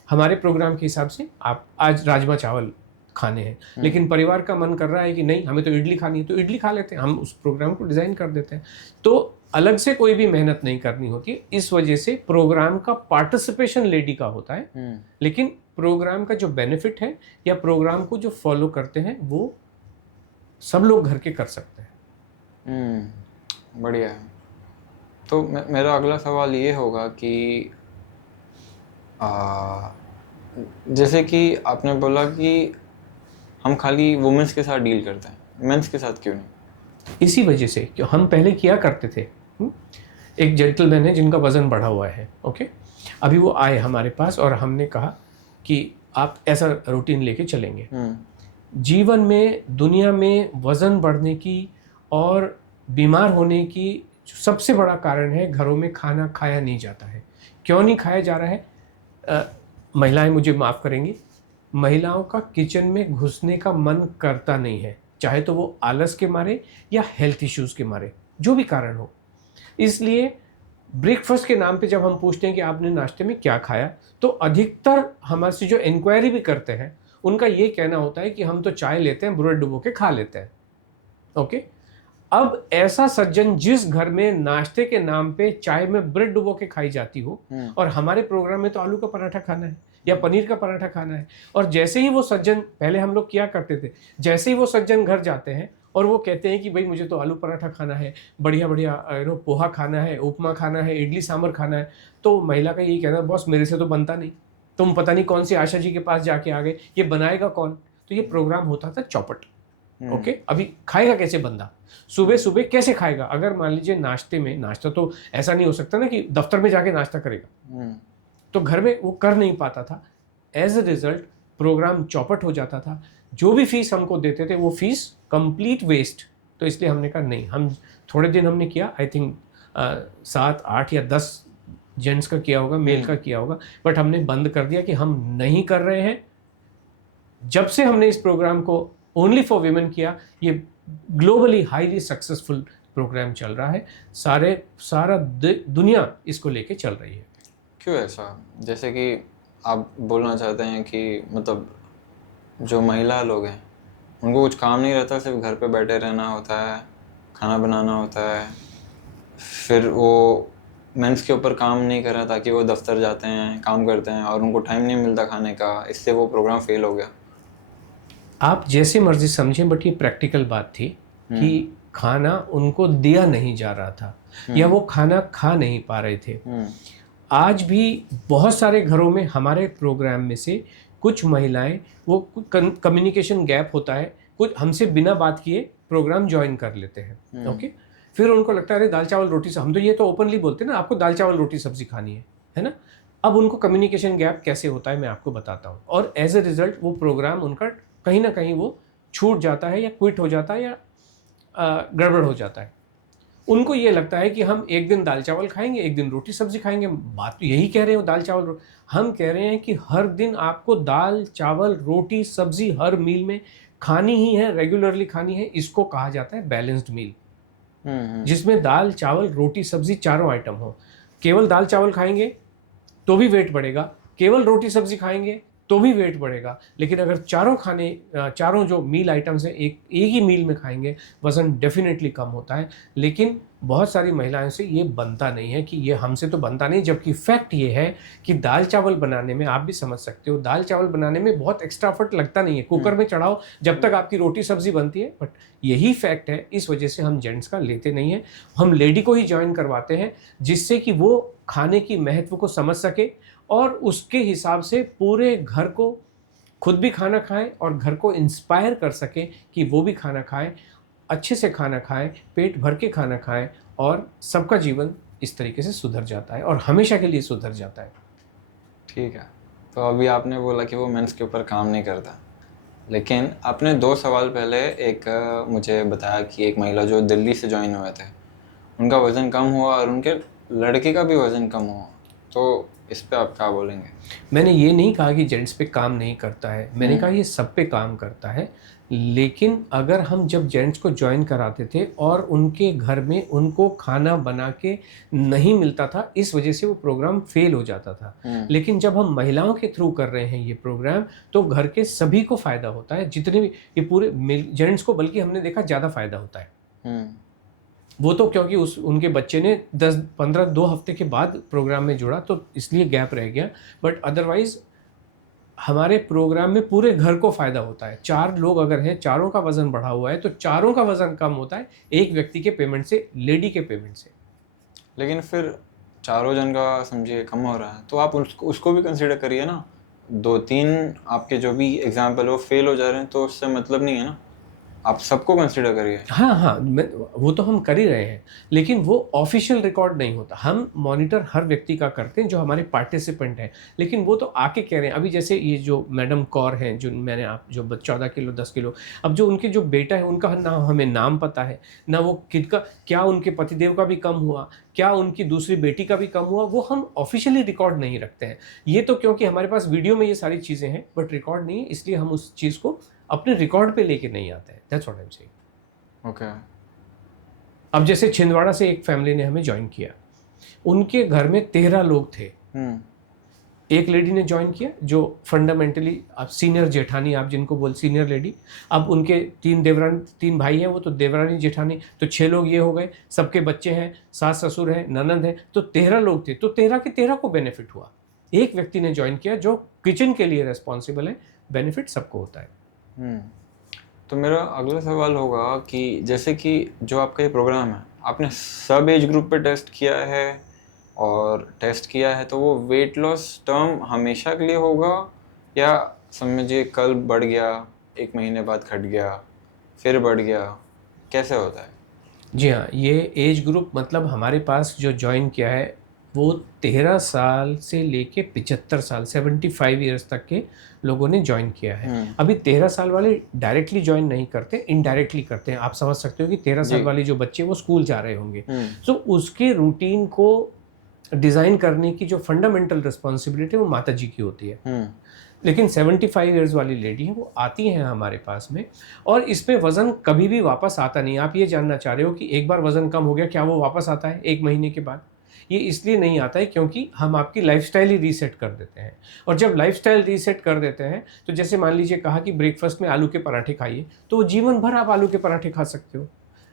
हमारे प्रोग्राम के हिसाब से आप आज राजमा चावल खाने हैं, लेकिन परिवार का मन कर रहा है कि नहीं हमें तो इडली खानी है, तो इडली खा लेते हैं, हम उस प्रोग्राम को डिज़ाइन कर देते हैं। तो अलग से कोई भी मेहनत नहीं करनी होती। इस वजह से प्रोग्राम का पार्टिसिपेशन लेडी का होता है, लेकिन प्रोग्राम का जो बेनिफिट है या प्रोग्राम को जो फॉलो करते हैं वो सब लोग घर के कर सकते हैं। बढ़िया है। तो मेरा अगला सवाल ये होगा कि जैसे कि आपने बोला कि हम खाली वुमेन्स के साथ डील करते हैं, मेंस के साथ क्यों नहीं? इसी वजह से कि हम पहले किया करते थे। एक जेंटलमैन है जिनका वज़न बढ़ा हुआ है, ओके, अभी वो आए हमारे पास और हमने कहा कि आप ऐसा रूटीन लेके चलेंगे। जीवन में दुनिया में वज़न बढ़ने की और बीमार होने की सबसे बड़ा कारण है घरों में खाना खाया नहीं जाता है। क्यों नहीं खाया जा रहा है? महिलाएं मुझे माफ़ करेंगी, महिलाओं का किचन में घुसने का मन करता नहीं है, चाहे तो वो आलस के मारे या हेल्थ इश्यूज़ के मारे, जो भी कारण हो। इसलिए ब्रेकफास्ट के नाम पे जब हम पूछते हैं कि आपने नाश्ते में क्या खाया, तो अधिकतर हमारे से जो इंक्वायरी भी करते हैं उनका ये कहना होता है कि हम तो चाय लेते हैं, ब्रेड डुबो के खा लेते हैं। ओके, अब ऐसा सज्जन जिस घर में नाश्ते के नाम पे चाय में ब्रेड डुबो के खाई जाती हो और हमारे प्रोग्राम में तो आलू का पराठा खाना है या पनीर का पराठा खाना है, और जैसे ही वो सज्जन, पहले हम लोग क्या करते थे, जैसे ही वो सज्जन घर जाते हैं और वो कहते हैं कि भाई मुझे तो आलू पराठा खाना है, बढ़िया बढ़िया पोहा खाना है, उपमा खाना है, इडली सांभर खाना है, तो महिला का यही कहना है बॉस मेरे से तो बनता नहीं, तुम पता नहीं कौन सी आशा जी के पास जाके आ गए, ये बनाएगा कौन। तो ये प्रोग्राम होता था चौपट। ओके, अभी खाएगा कैसे बंदा, सुबह सुबह कैसे खाएगा? अगर मान लीजिए नाश्ते में, नाश्ता तो ऐसा नहीं हो सकता ना कि दफ्तर में जाके नाश्ता करेगा, तो घर में वो कर नहीं पाता था। एज अ रिजल्ट प्रोग्राम चौपट हो जाता था, जो भी फीस हमको देते थे वो फीस कंप्लीट वेस्ट। तो इसलिए हमने कहा नहीं, हम थोड़े दिन हमने किया, आई थिंक 7, 8 या 10 जेंट्स का किया होगा, मेल का किया होगा, बट हमने बंद कर दिया कि हम नहीं कर रहे हैं। जब से हमने इस प्रोग्राम को ओनली फॉर वीमेन किया, ये ग्लोबली हाईली सक्सेसफुल प्रोग्राम चल रहा है, सारा दुनिया इसको लेके चल रही है। क्यों ऐसा? जैसे कि आप बोलना चाहते हैं कि मतलब जो महिला लोग हैं उनको कुछ काम नहीं रहता, सिर्फ घर पे बैठे रहना होता है, खाना बनाना होता है, फिर वो मेंस के ऊपर काम नहीं कर रहा, ताकि वो दफ्तर जाते हैं, काम करते हैं और उनको टाइम नहीं मिलता खाने का, इससे वो प्रोग्राम फेल हो गया। आप जैसे मर्जी समझें, बट ये प्रैक्टिकल बात थी कि खाना उनको दिया नहीं जा रहा था या वो खाना खा नहीं पा रहे थे। आज भी बहुत सारे घरों में हमारे प्रोग्राम में से कुछ महिलाएं, वो कम्युनिकेशन गैप होता है, कुछ हमसे बिना बात किए प्रोग्राम ज्वाइन कर लेते हैं। ओके, फिर उनको लगता है अरे दाल चावल रोटी, हम तो ये तो ओपनली बोलते हैं ना, आपको दाल चावल रोटी सब्जी खानी है ना। अब उनको कम्युनिकेशन गैप कैसे होता है मैं आपको बताता हूँ, और एज ए रिजल्ट वो प्रोग्राम उनका कहीं ना कहीं वो छूट जाता है या क्विट हो जाता है या गड़बड़ हो जाता है। उनको ये लगता है कि हम एक दिन दाल चावल खाएंगे, एक दिन रोटी सब्जी खाएंगे। बात तो यही कह रहे हो, दाल चावल हम कह रहे हैं कि हर दिन आपको दाल चावल रोटी सब्जी हर मील में खानी ही है, रेगुलरली खानी है। इसको कहा जाता है बैलेंस्ड मील, जिसमें दाल चावल रोटी सब्जी चारों आइटम हो। केवल दाल चावल खाएंगे तो भी वेट बढ़ेगा, केवल रोटी सब्जी खाएंगे तो भी वेट बढ़ेगा। लेकिन अगर चारों जो मील आइटम्स हैं एक ही मील में खाएंगे, वज़न डेफिनेटली कम होता है। लेकिन बहुत सारी महिलाओं से ये बनता नहीं है, कि ये हमसे तो बनता नहीं। जबकि फैक्ट ये है कि दाल चावल बनाने में, आप भी समझ सकते हो, दाल चावल बनाने में बहुत एक्स्ट्रा एफर्ट लगता नहीं है। कुकर में चढ़ाओ जब तक आपकी रोटी सब्जी बनती है। बट यही फैक्ट है, इस वजह से हम जेंट्स का लेते नहीं हैं, हम लेडी को ही ज्वाइन करवाते हैं, जिससे कि वो खाने की महत्व को समझ सके और उसके हिसाब से पूरे घर को खुद भी खाना खाएं और घर को इंस्पायर कर सके कि वो भी खाना खाएं, अच्छे से खाना खाएं, पेट भर के खाना खाएं, और सबका जीवन इस तरीके से सुधर जाता है और हमेशा के लिए सुधर जाता है। ठीक है, तो अभी आपने बोला कि वो मेंस के ऊपर काम नहीं करता, लेकिन आपने 2 सवाल पहले मुझे बताया कि एक महिला जो दिल्ली से ज्वाइन हुए थे, उनका वज़न कम हुआ और उनके लड़के का भी वज़न कम हुआ, तो इस पे आप क्या बोलेंगे? मैंने ये नहीं कहा कि जेंट्स पे काम नहीं करता है, मैंने कहा ये सब पे काम करता है। लेकिन अगर हम जब जेंट्स को ज्वाइन कराते थे और उनके घर में उनको खाना बना के नहीं मिलता था, इस वजह से वो प्रोग्राम फेल हो जाता था। लेकिन जब हम महिलाओं के थ्रू कर रहे हैं ये प्रोग्राम, तो घर के सभी को फ़ायदा होता है, जितने भी ये पूरे जेंट्स को, बल्कि हमने देखा ज़्यादा फ़ायदा होता है। वो तो क्योंकि उनके बच्चे ने 10-15-2 हफ्ते के बाद प्रोग्राम में जुड़ा, तो इसलिए गैप रह गया। बट अदरवाइज हमारे प्रोग्राम में पूरे घर को फ़ायदा होता है। 4 लोग अगर हैं, चारों का वज़न बढ़ा हुआ है, तो चारों का वज़न कम होता है एक व्यक्ति के पेमेंट से, लेडी के पेमेंट से। लेकिन फिर चारों जन का समझिए कम हो रहा है, तो आप उसको भी कंसिडर करिए ना। 2-3 आपके जो भी एग्जाम्पल वो फेल हो जा रहे हैं, तो उससे मतलब नहीं है ना, आप सबको कंसिडर करिए। हाँ, वो तो हम कर ही रहे हैं, लेकिन वो ऑफिशियल रिकॉर्ड नहीं होता। हम मॉनिटर हर व्यक्ति का करते हैं जो हमारे पार्टिसिपेंट हैं, लेकिन वो तो आके कह रहे हैं। अभी जैसे ये जो मैडम कौर हैं, जो मैंने आप जो 14 किलो 10 किलो, अब जो उनके जो बेटा है उनका ना हमें नाम पता है, ना वो किसका, क्या उनके पतिदेव का भी कम हुआ, क्या उनकी दूसरी बेटी का भी कम हुआ, वो हम ऑफिशियली रिकॉर्ड नहीं रखते हैं। ये तो क्योंकि हमारे पास वीडियो में ये सारी चीज़ें हैं, बट रिकॉर्ड नहीं है, इसलिए हम उस चीज़ को अपने रिकॉर्ड पे लेके नहीं आते हैं। That's what I am saying. Okay. अब जैसे छिंदवाड़ा से एक फैमिली ने हमें ज्वाइन किया, उनके घर में 13 लोग थे। एक लेडी ने ज्वाइन किया जो फंडामेंटली आप सीनियर जेठानी, आप जिनको बोल सीनियर लेडी। अब उनके 3 भाई हैं, वो तो देवरानी जेठानी, तो 6 लोग ये हो गए। सबके बच्चे हैं, सास ससुर हैं, ननद है, तो 13 लोग थे। तो 13 के 13 को बेनिफिट हुआ। एक व्यक्ति ने ज्वाइन किया जो किचन के लिए रेस्पॉन्सिबल है, बेनिफिट सबको होता है। तो मेरा अगला सवाल होगा कि जैसे कि जो आपका ये प्रोग्राम है, आपने सब एज ग्रुप पे टेस्ट किया है, और टेस्ट किया है तो वो वेट लॉस टर्म हमेशा के लिए होगा, या समझिए कल बढ़ गया, 1 महीने बाद घट गया, फिर बढ़ गया, कैसे होता है? जी हाँ, ये एज ग्रुप मतलब हमारे पास जो ज्वाइन किया है वो 13 साल से लेके 75 साल 75 ईयर्स तक के लोगों ने ज्वाइन किया है। अभी 13 साल वाले डायरेक्टली ज्वाइन नहीं करते, इनडायरेक्टली करते हैं। आप समझ सकते हो कि 13 साल वाले जो बच्चे वो स्कूल जा रहे होंगे, तो उसके रूटीन को डिज़ाइन करने की जो फंडामेंटल रिस्पॉन्सिबिलिटी वो माता जी की होती है। लेकिन 75 ईयर्स वाली लेडी है, वो आती हैं हमारे पास में, और इसमें वज़न कभी भी वापस आता नहीं। आप ये जानना चाह रहे हो कि एक बार वज़न कम हो गया, क्या वो वापस आता है 1 महीने के बाद? ये इसलिए नहीं आता है क्योंकि हम आपकी लाइफ़स्टाइल ही रीसेट कर देते हैं। और जब लाइफ़स्टाइल रीसेट कर देते हैं, तो जैसे मान लीजिए कहा कि ब्रेकफास्ट में आलू के पराठे खाइए, तो जीवन भर आप आलू के पराठे खा सकते हो।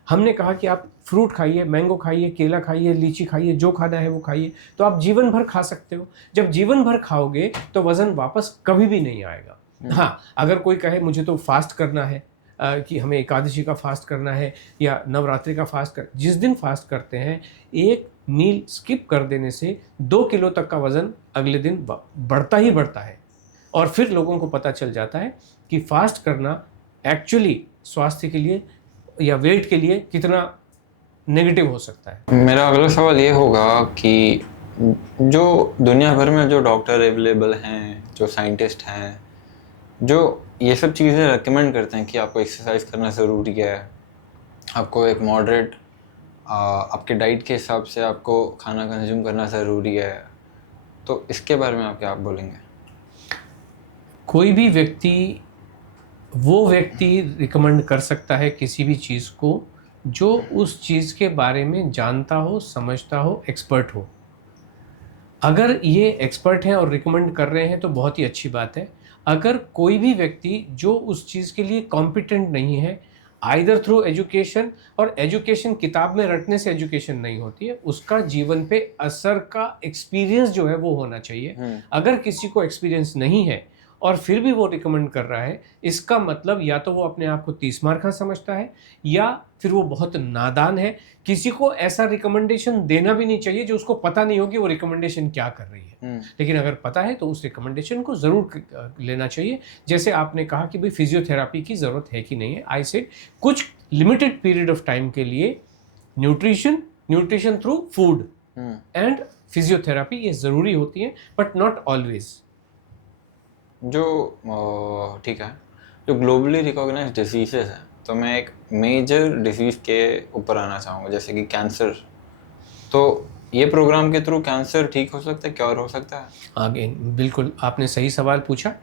हमने कहा कि आप फ्रूट खाइए, मैंगो खाइए, केला खाइए, लीची खाइए, जो खाना है वो खाइए, तो आप जीवन भर खा सकते हो। जब जीवन भर खाओगे तो वज़न वापस कभी भी नहीं आएगा। हाँ, अगर कोई कहे मुझे तो फास्ट करना है, कि हमें एकादशी का फास्ट करना है या नवरात्रि का फास्ट कर, जिस दिन फास्ट करते हैं एक मील स्किप कर देने से 2 किलो तक का वज़न अगले दिन बढ़ता ही बढ़ता है। और फिर लोगों को पता चल जाता है कि फास्ट करना एक्चुअली स्वास्थ्य के लिए या वेट के लिए कितना नेगेटिव हो सकता है। मेरा अगला सवाल ये होगा कि जो दुनिया भर में जो डॉक्टर अवेलेबल हैं, जो साइंटिस्ट हैं, जो ये सब चीज़ें रेकमेंड करते हैं कि आपको एक्सरसाइज करना ज़रूरी है, आपको एक मॉडरेट आपके डाइट के हिसाब से आपको खाना कंज्यूम करना ज़रूरी है, तो इसके बारे में आप क्या बोलेंगे? कोई भी वो व्यक्ति रिकमेंड कर सकता है किसी भी चीज़ को जो उस चीज़ के बारे में जानता हो, समझता हो, एक्सपर्ट हो। अगर ये एक्सपर्ट हैं और रिकमेंड कर रहे हैं तो बहुत ही अच्छी बात है। अगर कोई भी व्यक्ति जो उस चीज़ के लिए कॉम्पिटेंट नहीं है, आइदर थ्रू एजुकेशन, और एजुकेशन किताब में रटने से एजुकेशन नहीं होती है, उसका जीवन पे असर का एक्सपीरियंस जो है वो होना चाहिए। अगर किसी को एक्सपीरियंस नहीं है और फिर भी वो रिकमेंड कर रहा है, इसका मतलब या तो वो अपने आप को 30 मार खा समझता है या फिर वो बहुत नादान है। किसी को ऐसा रिकमेंडेशन देना भी नहीं चाहिए जो उसको पता नहीं हो कि वो रिकमेंडेशन क्या कर रही है। लेकिन अगर पता है तो उस रिकमेंडेशन को ज़रूर लेना चाहिए। जैसे आपने कहा कि भाई फिजियोथेरापी की ज़रूरत है कि नहीं है, आई सेड कुछ लिमिटेड पीरियड ऑफ टाइम के लिए nutrition through food and physiotherapy ये ज़रूरी होती है, बट नॉट ऑलवेज। जो ठीक है, जो ग्लोबली रिकॉग्नाइज्ड डिजीजेस हैं, तो मैं एक मेजर डिजीज़ के ऊपर आना चाहूँगा, जैसे कि कैंसर। तो ये प्रोग्राम के थ्रू कैंसर ठीक हो सकता है, क्योर हो सकता है? अगेन बिल्कुल आपने सही सवाल पूछा।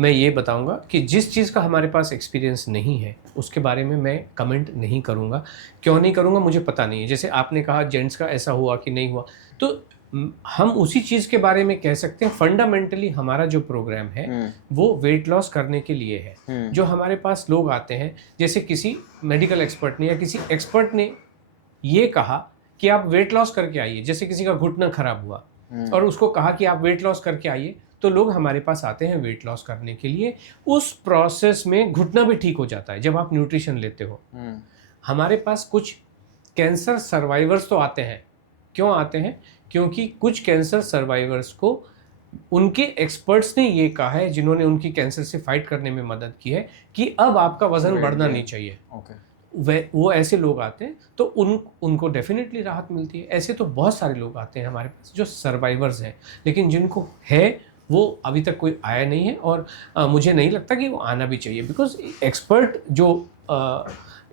मैं ये बताऊंगा कि जिस चीज़ का हमारे पास एक्सपीरियंस नहीं है उसके बारे में मैं कमेंट नहीं करूंगा। क्यों नहीं करूंगा, मुझे पता नहीं है। जैसे आपने कहा जेंट्स का ऐसा हुआ कि नहीं हुआ, तो हम उसी चीज़ के बारे में कह सकते हैं। फंडामेंटली हमारा जो प्रोग्राम है वो वेट लॉस करने के लिए है। जो हमारे पास लोग आते हैं, जैसे किसी मेडिकल एक्सपर्ट ने या किसी एक्सपर्ट ने ये कहा कि आप वेट लॉस करके आइए, जैसे किसी का घुटना खराब हुआ और उसको कहा कि आप वेट लॉस करके आइए, तो लोग हमारे पास आते हैं वेट लॉस करने के लिए। उस प्रोसेस में घुटना भी ठीक हो जाता है जब आप न्यूट्रिशन लेते हो। हमारे पास कुछ कैंसर सर्वाइवर्स तो आते हैं। क्यों आते हैं? क्योंकि कुछ कैंसर सर्वाइवर्स को उनके एक्सपर्ट्स ने ये कहा है, जिन्होंने उनकी कैंसर से फाइट करने में मदद की है, कि अब आपका वजन बढ़ना नहीं चाहिए। वो ऐसे लोग आते हैं तो उनको डेफिनेटली राहत मिलती है। ऐसे तो बहुत सारे लोग आते हैं हमारे पास जो सर्वाइवर्स हैं, लेकिन जिनको है वो अभी तक कोई आया नहीं है। और मुझे नहीं लगता कि वो आना भी चाहिए, बिकॉज एक्सपर्ट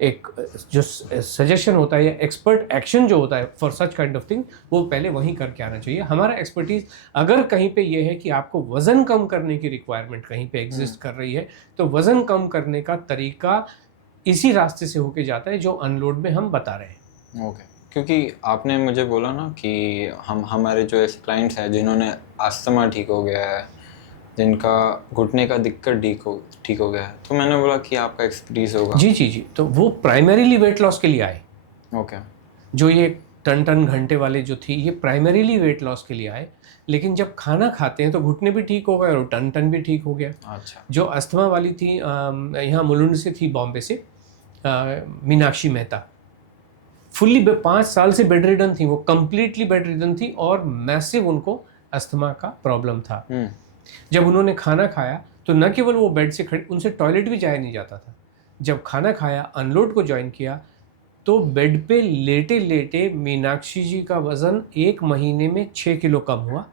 एक जो सजेशन होता है या एक्सपर्ट एक्शन जो होता है for such kind of thing, वो पहले वहीं करके आना चाहिए। हमारा एक्सपर्टीज़ अगर कहीं पे ये है कि आपको वज़न कम करने की रिक्वायरमेंट कहीं पे एग्जिस्ट कर रही है, तो वज़न कम करने का तरीका इसी रास्ते से होके जाता है जो अनलोड में हम बता रहे हैं। ओके, क्योंकि आपने मुझे बोला ना कि हमारे जो ऐसे क्लाइंट्स हैं जिन्होंने अस्थमा ठीक हो गया है, जिनका घुटने का दिक्कत ठीक हो गया है, तो मैंने बोला कि आपका एक्सपर्टीज होगा। जी, तो वो प्राइमरीली वेट लॉस के लिए आए। ओके। जो ये टन घंटे वाले जो थी, ये प्राइमरीली वेट लॉस के लिए आए, लेकिन जब खाना खाते हैं तो घुटने भी ठीक हो गए और टन भी ठीक हो गया। अच्छा। जो अस्थमा वाली थी, यहाँ मुलुंड से थी, बॉम्बे से, मीनाक्षी मेहता, फुल्ली 5 साल से बेड रिडन थी। वो कंप्लीटली बेड रिडन थी और मैसिव उनको अस्थमा का प्रॉब्लम था। जब उन्होंने खाना खाया तो न केवल वो बेड से खड़े, उनसे टॉयलेट भी जाया नहीं जाता था। जब खाना खाया, अनलोड को ज्वाइन किया, तो बेड पे लेटे लेटे मीनाक्षी जी का वज़न 1 महीने में 6 किलो कम हुआ।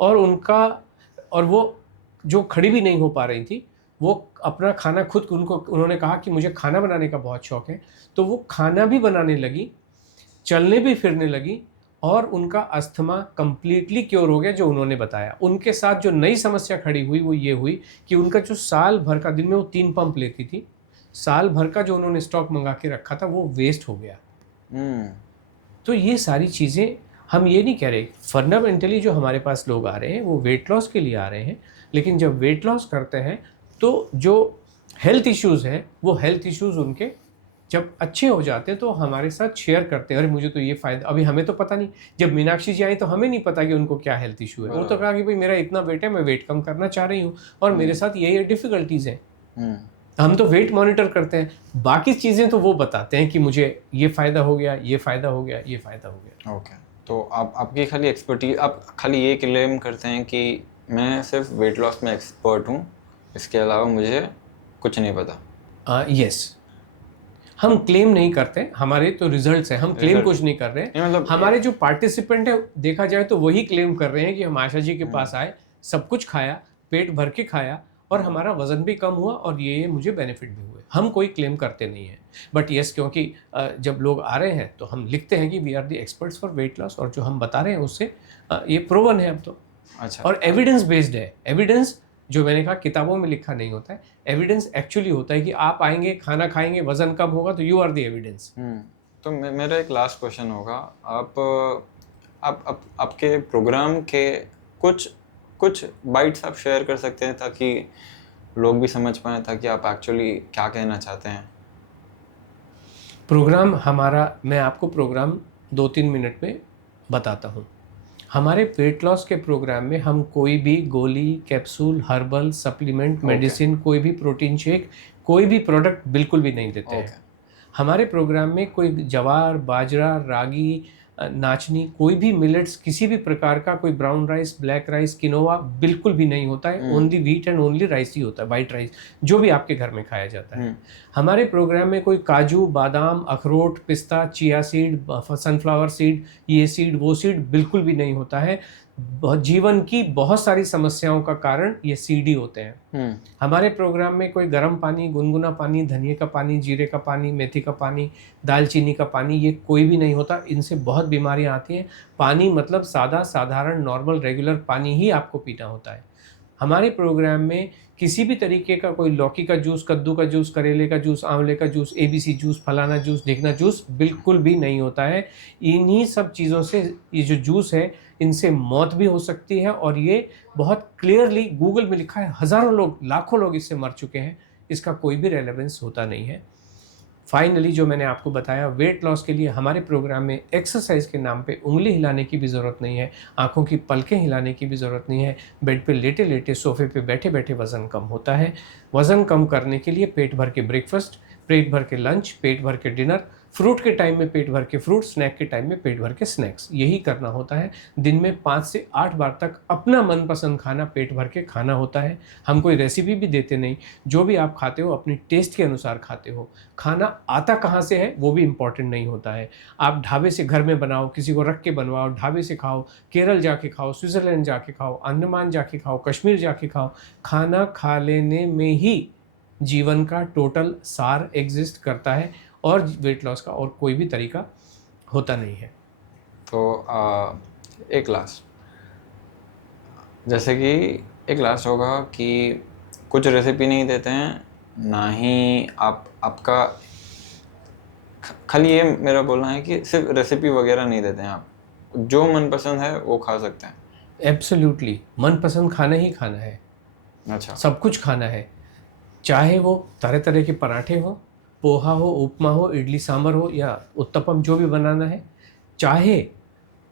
और वो जो खड़ी भी नहीं हो पा रही थी, वो अपना खाना खुद, उन्होंने कहा कि मुझे खाना बनाने का बहुत शौक़ है, तो वो खाना भी बनाने लगी, चलने भी फिरने लगी, और उनका अस्थमा कंप्लीटली क्योर हो गया जो उन्होंने बताया। उनके साथ जो नई समस्या खड़ी हुई वो ये हुई कि उनका जो साल भर का, दिन में वो 3 पंप लेती थी, साल भर का जो उन्होंने स्टॉक मंगा के रखा था वो वेस्ट हो गया। तो ये सारी चीज़ें, हम ये नहीं कह रहे, फंडामेंटली जो हमारे पास लोग आ रहे हैं वो वेट लॉस के लिए आ रहे हैं, लेकिन जब वेट लॉस करते हैं तो जो हेल्थ इश्यूज़ हैं वो हेल्थ इश्यूज़ उनके जब अच्छे हो जाते हैं तो हमारे साथ शेयर करते हैं, अरे मुझे तो ये फ़ायदा, अभी हमें तो पता नहीं, जब मीनाक्षी जी आई तो हमें नहीं पता कि उनको क्या हेल्थ इशू है, वो तो कहा कि भाई मेरा इतना वेट है, मैं वेट कम करना चाह रही हूँ और मेरे साथ ये डिफ़िकल्टीज़ हैं। हम तो वेट मॉनिटर करते हैं, बाकी चीज़ें तो वो बताते हैं कि मुझे ये फ़ायदा हो गया, ये फ़ायदा हो गया, ये फ़ायदा हो गया। ओके, तो आपकी खाली एक्सपर्टीज, आप खाली ये क्लेम करते हैं कि मैं सिर्फ वेट लॉस में एक्सपर्ट हूँ, इसके अलावा मुझे कुछ नहीं पता। यस, हम क्लेम नहीं करते, हमारे तो रिजल्ट्स हैं, हम क्लेम कुछ नहीं कर रहे हैं। मतलब हमारे जो पार्टिसिपेंट है देखा जाए तो वही क्लेम कर रहे हैं कि हम आशा जी के पास आए, सब कुछ खाया, पेट भर के खाया और हमारा वजन भी कम हुआ और ये मुझे बेनिफिट भी हुए। हम कोई क्लेम करते नहीं हैं, बट यस, क्योंकि जब लोग आ रहे हैं तो हम लिखते हैं कि we are the experts for weight loss, और जो हम बता रहे हैं उससे ये प्रूवन है अब तो। अच्छा, और एविडेंस बेस्ड है। एविडेंस जो मैंने कहा किताबों में लिखा नहीं होता है, एविडेंस एक्चुअली होता है कि आप आएंगे, खाना खाएंगे, वजन कम होगा तो यू आर द एविडेंस। तो मेरा एक लास्ट क्वेश्चन होगा, आप आपके प्रोग्राम के कुछ कुछ बाइट्स आप शेयर कर सकते हैं ताकि लोग भी समझ पाएँ, ताकि आप एक्चुअली क्या कहना चाहते हैं। प्रोग्राम हमारा, मैं आपको प्रोग्राम 2-3 मिनट में बताता हूँ। हमारे वेट लॉस के प्रोग्राम में हम कोई भी गोली, कैप्सूल, हर्बल, सप्लीमेंट, मेडिसिन, कोई भी प्रोटीन शेक, कोई भी प्रोडक्ट बिल्कुल भी नहीं देते हैं। हमारे प्रोग्राम में कोई जवार, बाजरा, रागी, नाचनी, कोई भी मिलेट्स, किसी भी प्रकार का कोई brown rice, black rice, quinoa बिल्कुल भी नहीं होता है। Only wheat and only rice ही होता है, वाइट राइस, जो भी आपके घर में खाया जाता है। हमारे प्रोग्राम में कोई काजू, बादाम, अखरोट, पिस्ता, चिया सीड, सनफ्लावर सीड, ये सीड, वो सीड बिल्कुल भी नहीं होता है। जीवन की बहुत सारी समस्याओं का कारण ये सीड ही होते हैं। हमारे प्रोग्राम में कोई गर्म पानी, गुनगुना पानी, धनिए का पानी, जीरे का पानी, मेथी का पानी, दालचीनी का पानी, ये कोई भी नहीं होता। इनसे बहुत बीमारियां आती हैं। पानी मतलब सादा, साधारण, नॉर्मल, रेगुलर पानी ही आपको पीना होता है। हमारे प्रोग्राम में किसी भी तरीके का कोई लौकी का जूस, कद्दू का जूस, करेले का जूस, आंवले का जूस, एबीसी जूस, फलाना जूस, ढिकना जूस बिल्कुल भी नहीं होता है। इन्हीं सब चीज़ों से, ये जो जूस है, इनसे मौत भी हो सकती है और ये बहुत क्लियरली गूगल में लिखा है। हज़ारों लोग, लाखों लोग इससे मर चुके हैं। इसका कोई भी रेलेवेंस होता नहीं है। फाइनली जो मैंने आपको बताया, वेट लॉस के लिए हमारे प्रोग्राम में एक्सरसाइज के नाम पे उंगली हिलाने की भी ज़रूरत नहीं है, आंखों की पलकें हिलाने की भी ज़रूरत नहीं है। बेड पे लेटे लेटे, सोफे पे बैठे बैठे वज़न कम होता है। वज़न कम करने के लिए पेट भर के ब्रेकफास्ट, पेट भर के लंच, पेट भर के डिनर, फ्रूट के टाइम में पेट भर के फ्रूट, स्नैक के टाइम में पेट भर के स्नैक्स, यही करना होता है। दिन में 5 से 8 बार तक अपना मनपसंद खाना पेट भर के खाना होता है। हम कोई रेसिपी भी देते नहीं, जो भी आप खाते हो अपनी टेस्ट के अनुसार खाते हो। खाना आता कहाँ से है वो भी इम्पॉर्टेंट नहीं होता है। आप ढाबे से घर में बनाओ, किसी को रख के बनवाओ, ढाबे से खाओ, केरल जाके खाओ, स्विट्ज़रलैंड जाके खाओ, अंडमान जाके खाओ, कश्मीर जाके खाओ। खाना खा लेने में ही जीवन का टोटल सार एग्जिस्ट करता है और वेट लॉस का और कोई भी तरीका होता नहीं है। तो एक लास्ट, जैसे कि एक लास्ट होगा कि कुछ रेसिपी नहीं देते हैं, ना ही आपका खाली ये मेरा बोलना है कि सिर्फ रेसिपी वगैरह नहीं देते हैं, आप जो मनपसंद है वो खा सकते हैं। एब्सोल्युटली, मनपसंद खाना ही खाना है। अच्छा, सब कुछ खाना है, चाहे वो तरह तरह के पराठे हो, पोहा हो, उपमा हो, इडली सांभर हो या उत्तपम, जो भी बनाना है। चाहे